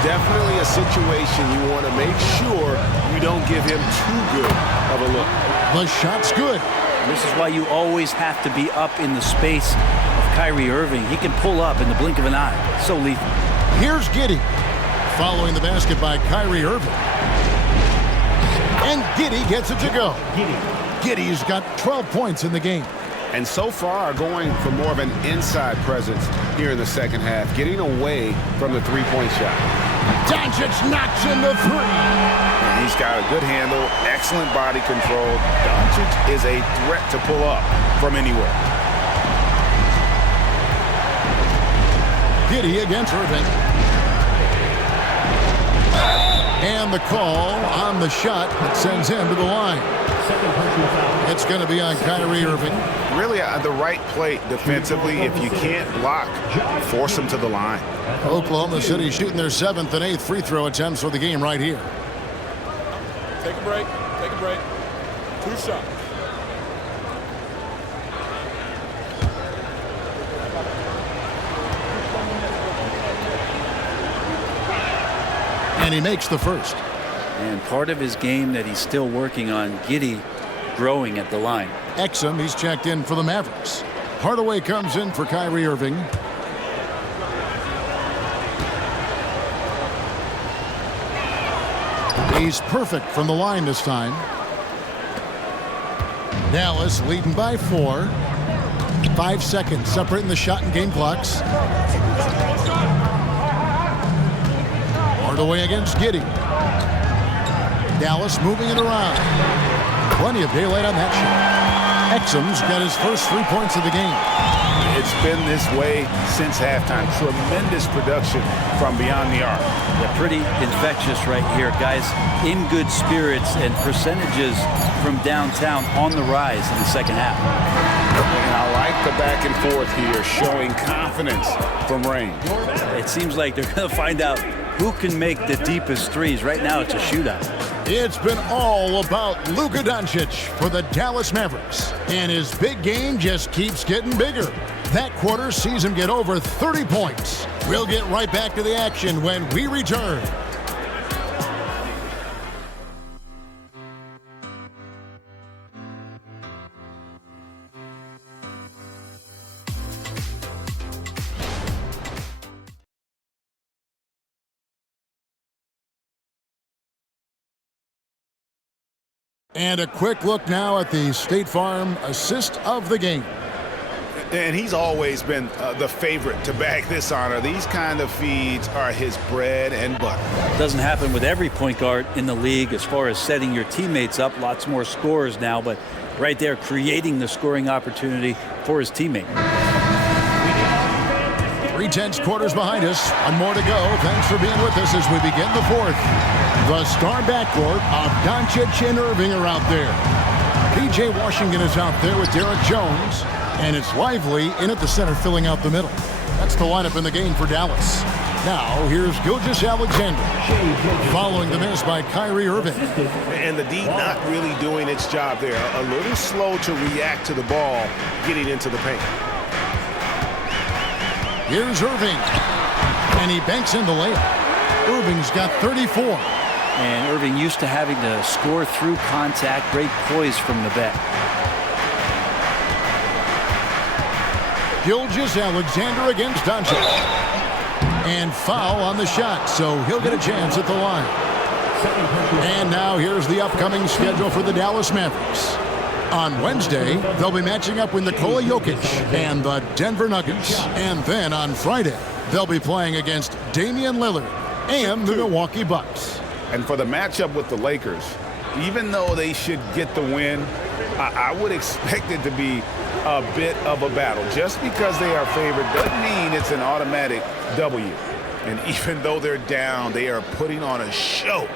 Definitely a situation you want to make sure you don't give him too good of a look. The shot's good. And this is why you always have to be up in the space of Kyrie Irving. He can pull up in the blink of an eye. So lethal. Here's Giddey. Following the basket by Kyrie Irving. And Giddey gets it to go. Giddey's got 12 points in the game. And so far going for more of an inside presence here in the second half, getting away from the three-point shot. Doncic knocks in the 3. He's got a good handle, excellent body control. Doncic is a threat to pull up from anywhere. Giddey against Irving. And the call on the shot that sends him to the line. It's going to be on Kyrie Irving. Really the right play defensively. If you can't block, force him to the line. Oklahoma City shooting their 7th and 8th free throw attempts for the game right here. Take a break. Take a break. 2 shots. And he makes the first. And part of his game that he's still working on, Giddey growing at the line. Exum, he's checked in for the Mavericks. Hardaway comes in for Kyrie Irving. He's perfect from the line this time. Dallas leading by 4. 5 seconds separating the shot and game clocks. Hardaway against Giddey. Dallas moving it around. Plenty of daylight on that shot. Exum's got his first 3 points of the game. It's been this way since halftime. Tremendous production from beyond the arc. Yeah, pretty infectious right here. Guys in good spirits and percentages from downtown on the rise in the second half. And I like the back and forth here, showing confidence from Rain. It seems like they're going to find out who can make the deepest threes. Right now, it's a shootout. It's been all about Luka Doncic for the Dallas Mavericks. And his big game just keeps getting bigger. That quarter sees him get over 30 points. We'll get right back to the action when we return. And a quick look now at the State Farm assist of the game. And he's always been the favorite to bag this honor. These kind of feeds are his bread and butter. Doesn't happen with every point guard in the league as far as setting your teammates up. Lots more scorers now, but right there creating the scoring opportunity for his teammate. 3/10 quarters behind us. One more to go. Thanks for being with us as we begin the 4th. The star backcourt of Doncic and Irving are out there. P.J. Washington is out there with Derek Jones. And it's Lively in at the center, filling out the middle. That's the lineup in the game for Dallas. Now, here's Gilgeous-Alexander, following the miss by Kyrie Irving. And the D not really doing its job there. A little slow to react to the ball getting into the paint. Here's Irving. And he banks in the layup. Irving's got 34. And Irving used to having to score through contact. Great poise from the back. Gilgeous-Alexander against Doncic. And foul on the shot, so he'll get a chance at the line. And now here's the upcoming schedule for the Dallas Mavericks. On Wednesday, they'll be matching up with Nikola Jokic and the Denver Nuggets. And then on Friday, they'll be playing against Damian Lillard and the Milwaukee Bucks. And for the matchup with the Lakers, even though they should get the win, I would expect it to be a bit of a battle. Just because they are favored doesn't mean it's an automatic W. And even though they're down, they are putting on a show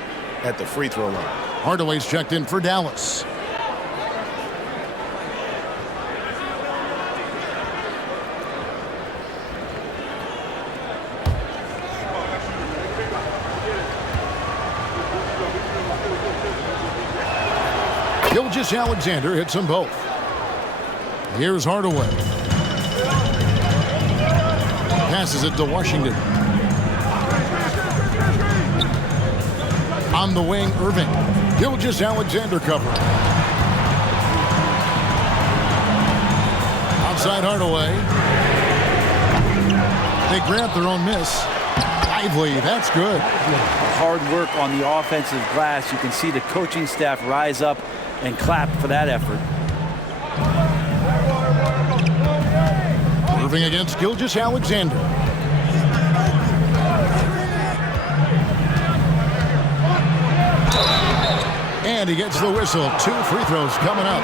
at the free throw line. Hardaway's checked in for Dallas. Gilgeous-Alexander hits them both. Here's Hardaway. Passes it to Washington. On the wing, Irving. Gilgeous-Alexander cover. Outside Hardaway. They grant their own miss. Lively, that's good. Hard work on the offensive glass. You can see the coaching staff rise up and clap for that effort. Irving against Gilgeous-Alexander. And he gets the whistle. 2 free throws coming up.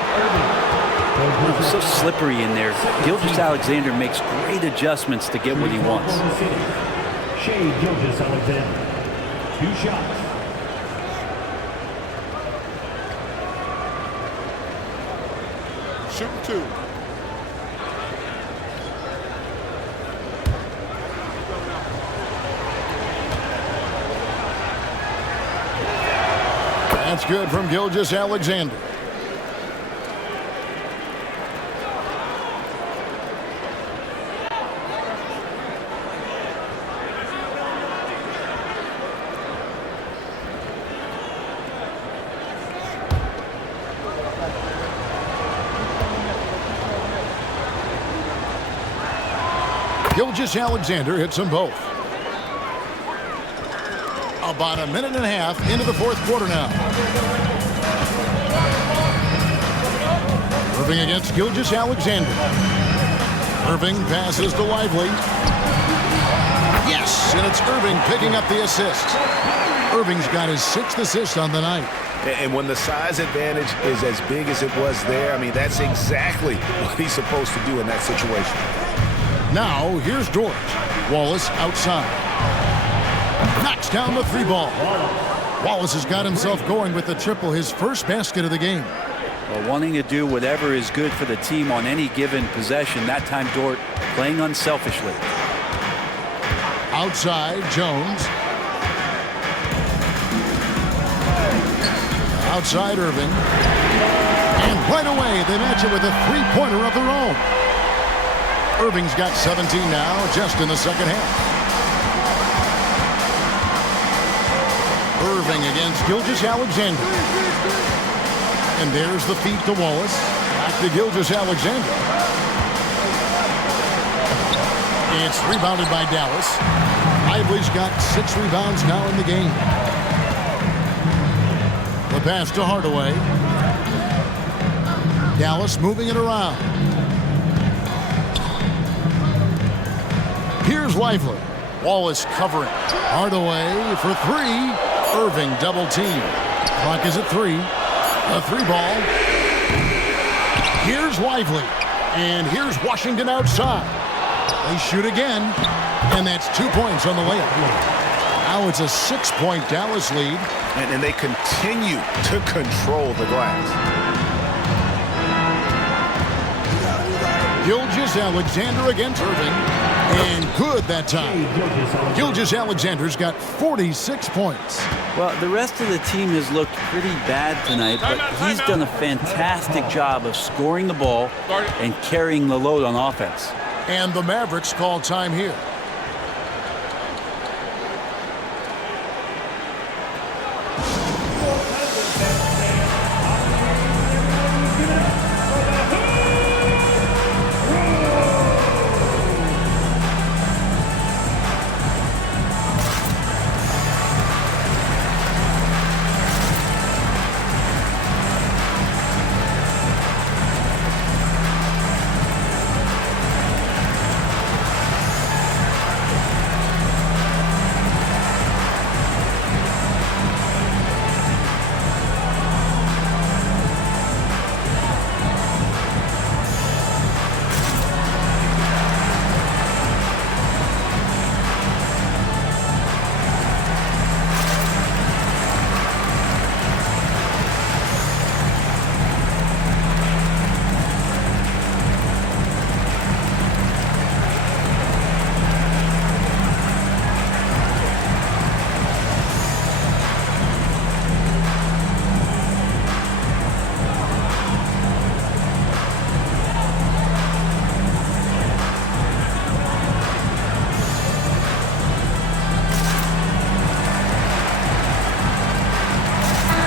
It's so slippery in there. Gilgeous-Alexander makes great adjustments to get what he wants. Shea Gilgeous-Alexander, 2 shots. Shoot 2. That's good from Gilgeous-Alexander. Gilgeous-Alexander hits them both. About a minute and a half into the 4th quarter now. Irving against Gilgeous-Alexander. Irving passes to Lively. Yes, and it's Irving picking up the assist. Irving's got his 6th assist on the night. And when the size advantage is as big as it was there, I mean, that's exactly what he's supposed to do in that situation. Now, here's George. Wallace outside. Knocks down the 3 ball. Wallace has got himself going with the triple, his first basket of the game. Well, wanting to do whatever is good for the team on any given possession. That time, Dort playing unselfishly. Outside, Jones. Outside, Irving. And right away, they match it with a 3-pointer of their own. Irving's got 17 now, just in the second half. Irving against Gilgeous-Alexander. And there's the feed to Wallace. Back to Gilgeous-Alexander. It's rebounded by Dallas. Lively's got 6 rebounds now in the game. The pass to Hardaway. Dallas moving it around. Here's Lively. Wallace covering. Hardaway for 3. Irving double team. Clock is at 3. A 3 ball. Here's Lively. And here's Washington outside. They shoot again. And that's 2 points on the layup. Now it's a 6-point Dallas lead. And they continue to control the glass. Gilgeous-Alexander against Irving. And good that time. Gilgeous-Alexander's got 46 points. Well, the rest of the team has looked pretty bad tonight, but he's done a fantastic job of scoring the ball and carrying the load on offense. And the Mavericks call time here.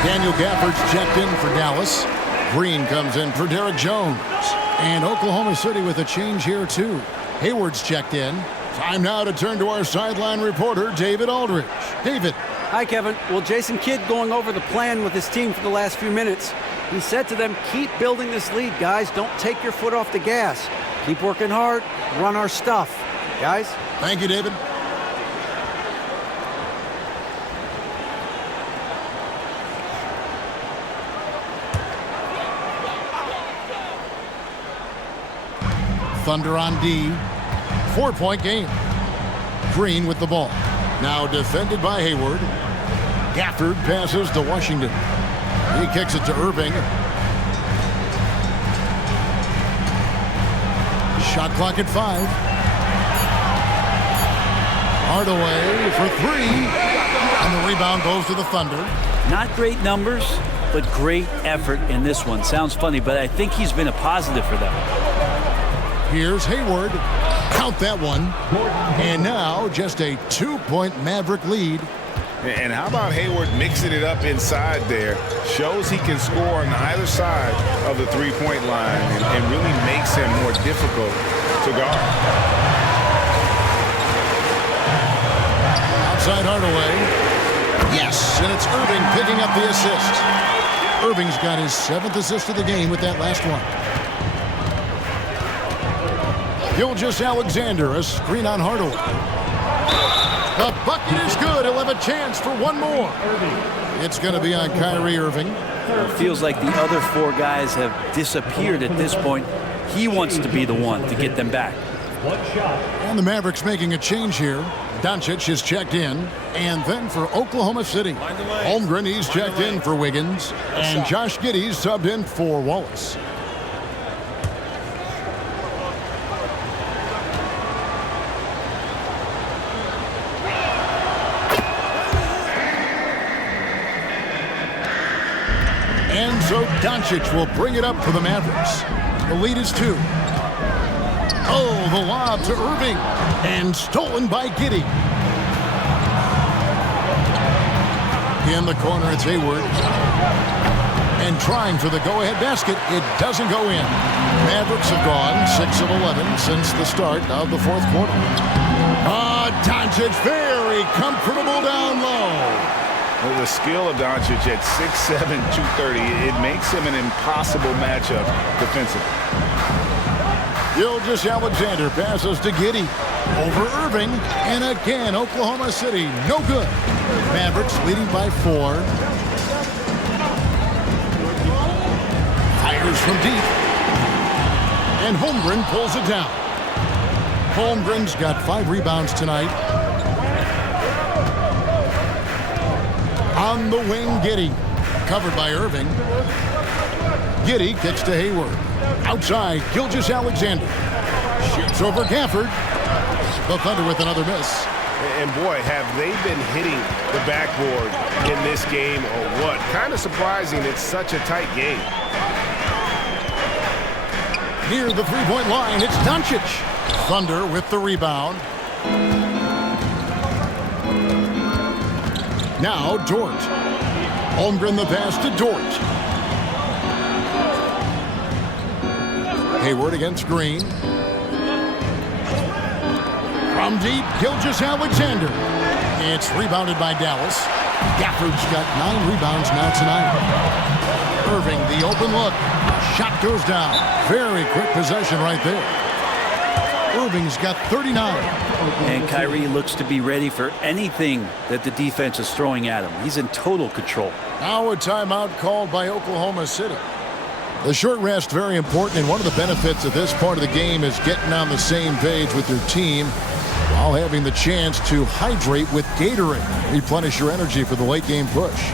Daniel Gafford's checked in for Dallas. Green comes in for Derek Jones. And Oklahoma City with a change here, too. Hayward's checked in. Time now to turn to our sideline reporter, David Aldridge. David. Hi, Kevin. Well, Jason Kidd going over the plan with his team for the last few minutes. He said to them, keep building this lead, guys. Don't take your foot off the gas. Keep working hard. Run our stuff. Guys? Thank you, David. Thunder on D. 4-point game. Green with the ball. Now defended by Hayward. Gafford passes to Washington. He kicks it to Irving. Shot clock at 5. Hardaway for 3. And the rebound goes to the Thunder. Not great numbers, but great effort in this one. Sounds funny, but I think he's been a positive for them. Here's Hayward. Count that one. And now just a 2-point Maverick lead. And how about Hayward mixing it up inside there? Shows he can score on either side of the three-point line and really makes him more difficult to guard. Outside Hardaway. Yes, and it's Irving picking up the assist. Irving's got his 7th assist of the game with that last one. Gilgeous-Alexander, a screen on Hardaway. The bucket is good. He'll have a chance for one more. It's going to be on Kyrie Irving. It feels like the other 4 guys have disappeared at this point. He wants to be the one to get them back. And the Mavericks making a change here. Doncic is checked in. And then for Oklahoma City, Holmgren, he's checked in for Wiggins. And Josh Giddey's subbed in for Wallace. And so Doncic will bring it up for the Mavericks. The lead is 2. Oh, the lob to Irving. And stolen by Giddey. In the corner, it's Hayward. And trying for the go-ahead basket. It doesn't go in. Mavericks have gone 6 of 11 since the start of the 4th quarter. Doncic very comfortable down low. Well, the skill of Doncic at 6'7", 230, it makes him an impossible matchup defensively. Gilgeous-Alexander passes to Giddey. Over Irving. And again, Oklahoma City, no good. Mavericks leading by 4. Fires from deep. And Holmgren pulls it down. Holmgren's got 5 rebounds tonight. On the wing, Giddey. Covered by Irving. Giddey kicks to Hayward. Outside, Gilgeous-Alexander. Shoots over Gafford. The Thunder with another miss. And boy, have they been hitting the backboard in this game or what? Kind of surprising it's such a tight game. Near the three-point line, it's Doncic. Thunder with the rebound. Now Dort. Holmgren the pass to Dort. Hayward against Green. From deep, Gilgeous-Alexander. It's rebounded by Dallas. Gafford's got 9 rebounds now tonight. Irving, the open look. Shot goes down. Very quick possession right there. Irving's got 39. And Kyrie looks to be ready for anything that the defense is throwing at him. He's in total control. Now a timeout called by Oklahoma City. The short rest, very important, and one of the benefits of this part of the game is getting on the same page with your team while having the chance to hydrate with Gatorade. Replenish your energy for the late game push.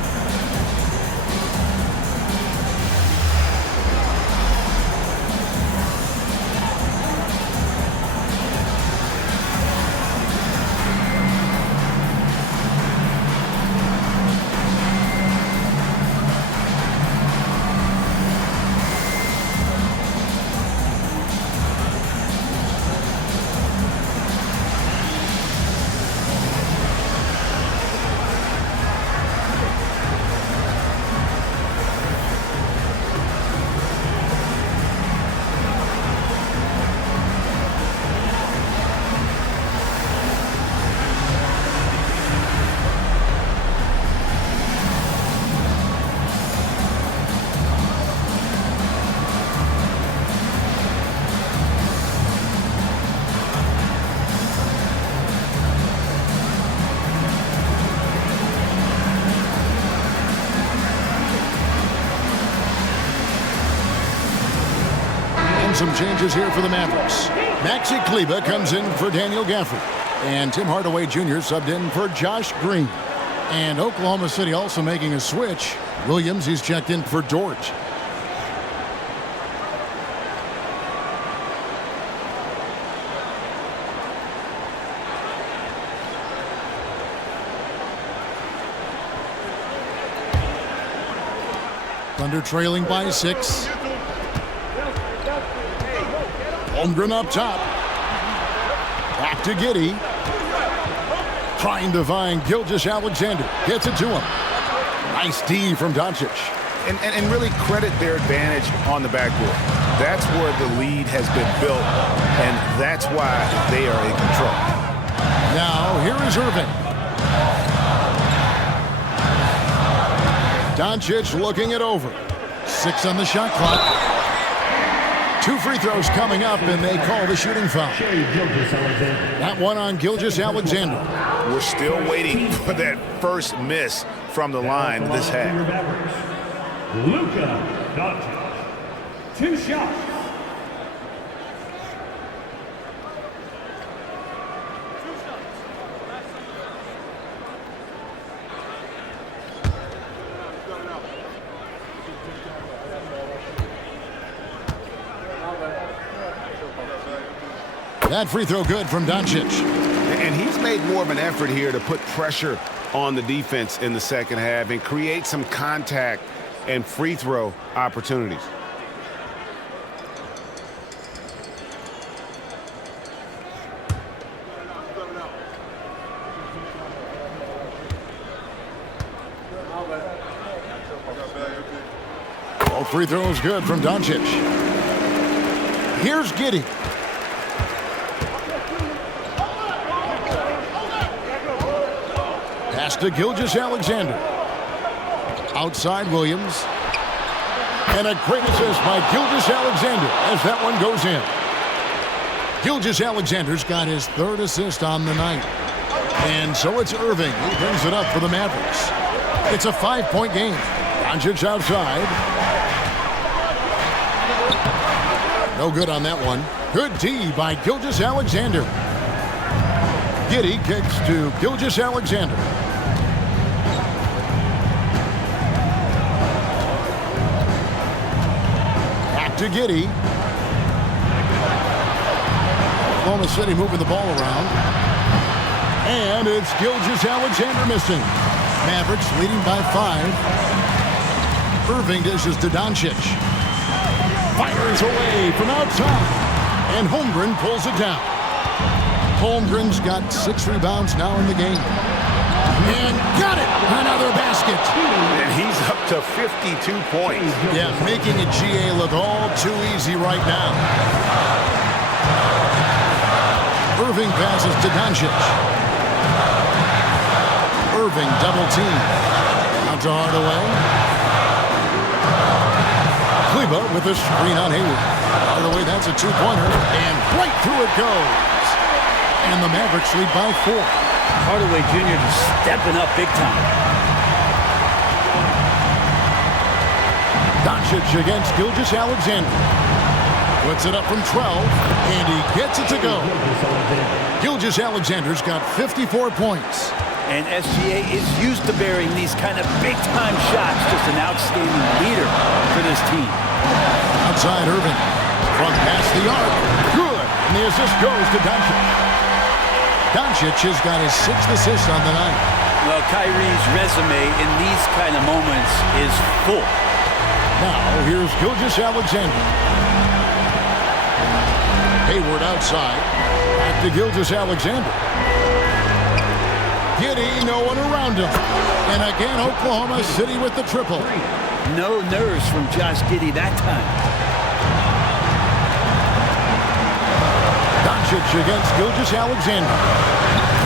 some changes here for the Mavericks. Maxi Kleber comes in for Daniel Gafford. And Tim Hardaway Jr. subbed in for Josh Green. And Oklahoma City also making a switch. Williams, he's checked in for Dort. Thunder trailing by 6. Holmgren up top. Back to Giddey. Trying to find Gilgeous-Alexander. Gets it to him. Nice D from Doncic. And really credit their advantage on the backboard. That's where the lead has been built, and that's why they are in control. Now, here is Irving. Doncic looking it over. 6 on the shot clock. 2 free throws coming up, and they call the shooting foul. That one on Gilgeous-Alexander. We're still waiting for that first miss from the line this half. Luka Doncic. 2 shots. That free throw good from Doncic. And he's made more of an effort here to put pressure on the defense in the second half and create some contact and free throw opportunities. All free throws good from Doncic. Here's Giddey. Pass to Gilgeous-Alexander. Outside Williams. And a great assist by Gilgeous-Alexander as that one goes in. Gilgeous-Alexander's got his 3rd assist on the night. And so it's Irving who brings it up for the Mavericks. It's a 5-point game. Doncic outside. No good on that one. Good D by Gilgeous-Alexander. Giddey kicks to Gilgeous-Alexander. Back to Giddey. Oklahoma City moving the ball around. And it's Gilgeous-Alexander missing. Mavericks leading by 5. Irving dishes to Doncic. Fires away from outside. And Holmgren pulls it down. Holmgren's got 6 rebounds now in the game. And got it! Another basket. And he's up to 52 points. Yeah, making a GA look all too easy right now. Irving passes to Doncic. Irving double team. Out to Hardaway. Kleber with a screen on Hayward. Hardaway, that's a 2-pointer. And right through it goes. And the Mavericks lead by 4. Hardaway Jr. just stepping up big time. Doncic against Gilgeous-Alexander. Puts it up from 12, and he gets it to go. Gilgeous-Alexander's got 54 points. And SGA is used to bearing these kind of big-time shots. Just an outstanding leader for this team. Outside Irving. Front past the arc. Good. And the assist goes to Doncic. Doncic has got his 6th assist on the night. Well, Kyrie's resume in these kind of moments is full. Now, here's Gilgeous-Alexander. Hayward outside. Back to Gilgeous-Alexander. Giddey, no one around him. And again, Oklahoma City with the triple. No nerves from Josh Giddey that time. Doncic against Gilgeous-Alexander.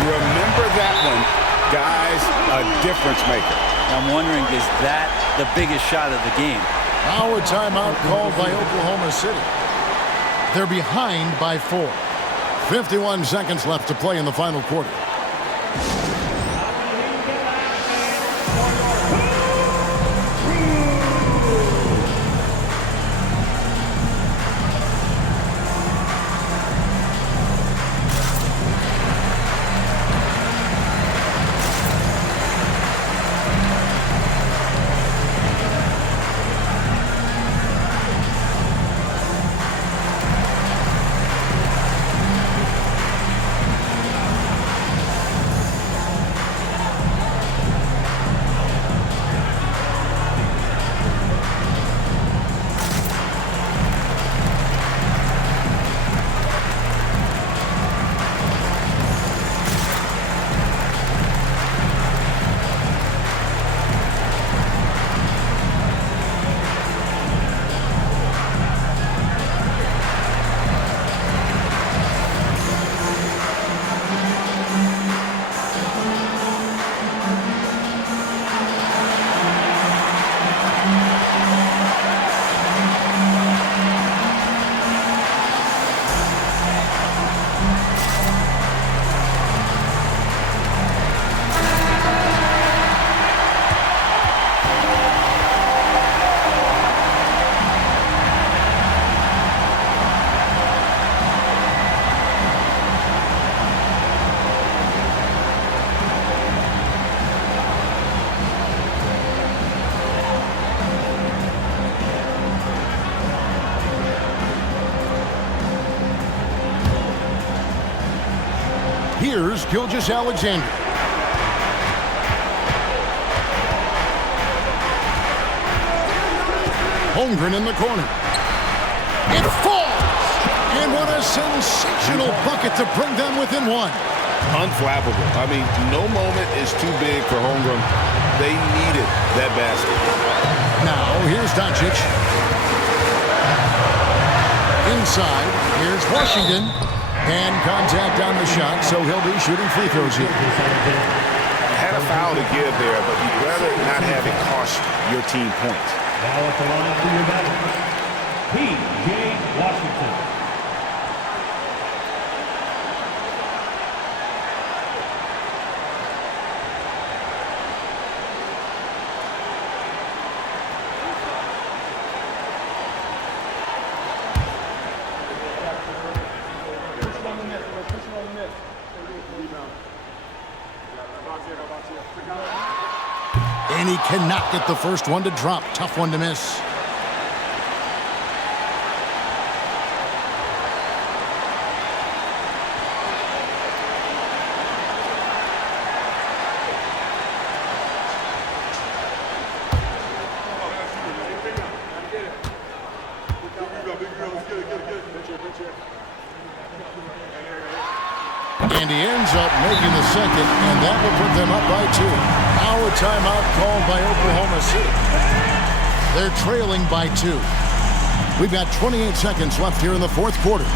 Remember that one, guys, a difference maker. I'm wondering, is that the biggest shot of the game? Now a timeout called by Oklahoma City. They're behind by 4. 51 seconds left to play in the final quarter. Here's Gilgeous-Alexander. Holmgren in the corner. It falls! And what a sensational bucket to bring them within one. Unflappable. I mean, no moment is too big for Holmgren. They needed that basket. Now, here's Doncic. Inside, here's Washington. Hand contact on the shot, so he'll be shooting free throws here. Had a foul to give there, but you'd rather not have it cost your team points. Now at the line for your Mavericks, P.J. Washington. And he cannot get the first one to drop. Tough one to miss. And he ends up making the second, and that will put them up by 2. Now a timeout called by Oklahoma City. They're trailing by 2. We've got 28 seconds left here in the fourth quarter.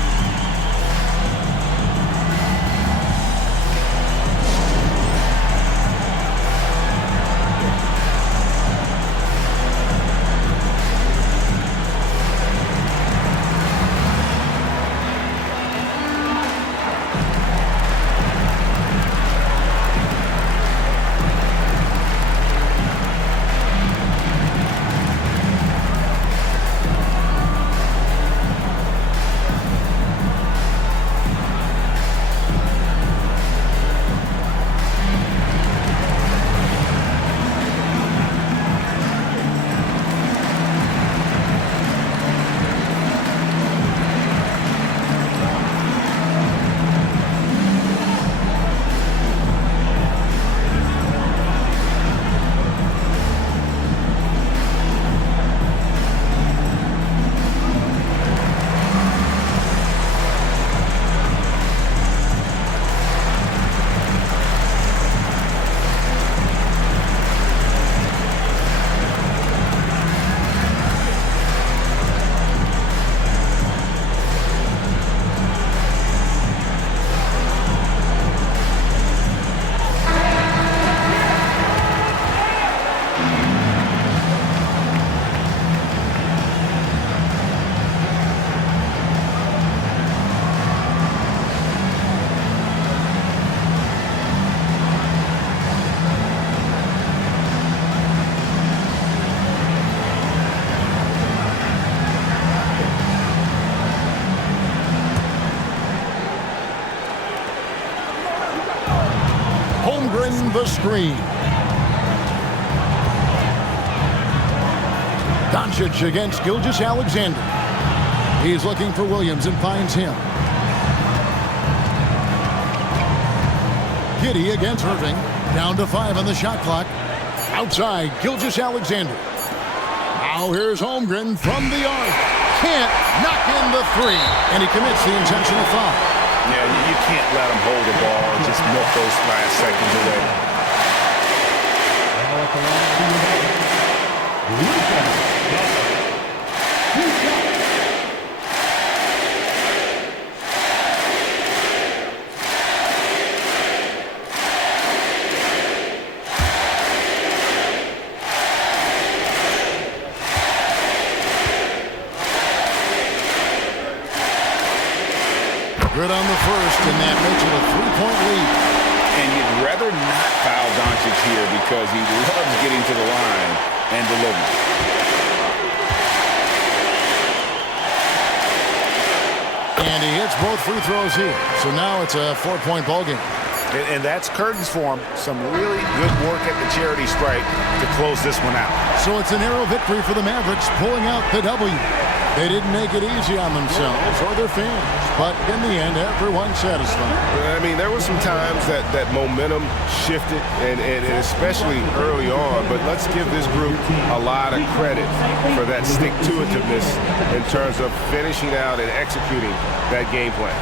The screen. Doncic against Gilgeous-Alexander. He's looking for Williams and finds him. Giddey against Irving. Down to 5 on the shot clock. Outside, Gilgeous-Alexander. Now here's Holmgren from the arc. Can't knock in the 3. And he commits the intentional foul. Yeah, you can't let him hold the ball and just milk those last seconds away. Now at the line for your Mavericks, Good on the first, and that makes it a 3-point lead. And you'd rather not foul Doncic here because he loves getting to the line and delivering. And he hits both free throws here. So now it's a 4-point ball game. And that's curtains for him. Some really good work at the charity stripe to close this one out. So it's a narrow victory for the Mavericks, pulling out the W. They didn't make it easy on themselves or their fans, but in the end, everyone's satisfied. I mean, there were some times that momentum shifted, and especially early on, but let's give this group a lot of credit for that stick-to-itiveness in terms of finishing out and executing that game plan.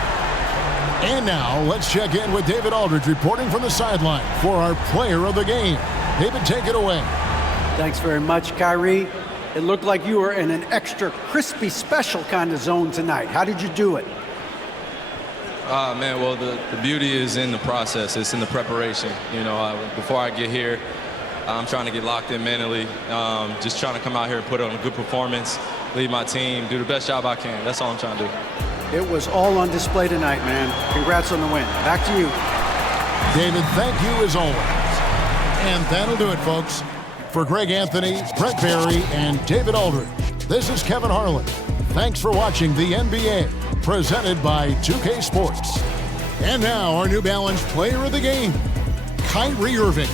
And now, let's check in with David Aldridge reporting from the sideline for our player of the game. David, take it away. Thanks very much, Kyrie. It looked like you were in an extra crispy special kind of zone tonight. How did you do it? Man, well, the beauty is in the process. It's in the preparation. You know, before I get here, I'm trying to get locked in mentally, just trying to come out here and put on a good performance, lead my team, do the best job I can. That's all I'm trying to do. It was all on display tonight, man. Congrats on the win. Back to you. David, thank you as always. And that'll do it, folks. For Greg Anthony, Brent Barry, and David Aldridge, this is Kevin Harlan. Thanks for watching the NBA, presented by 2K Sports. And now, our New Balance player of the game, Kyrie Irving.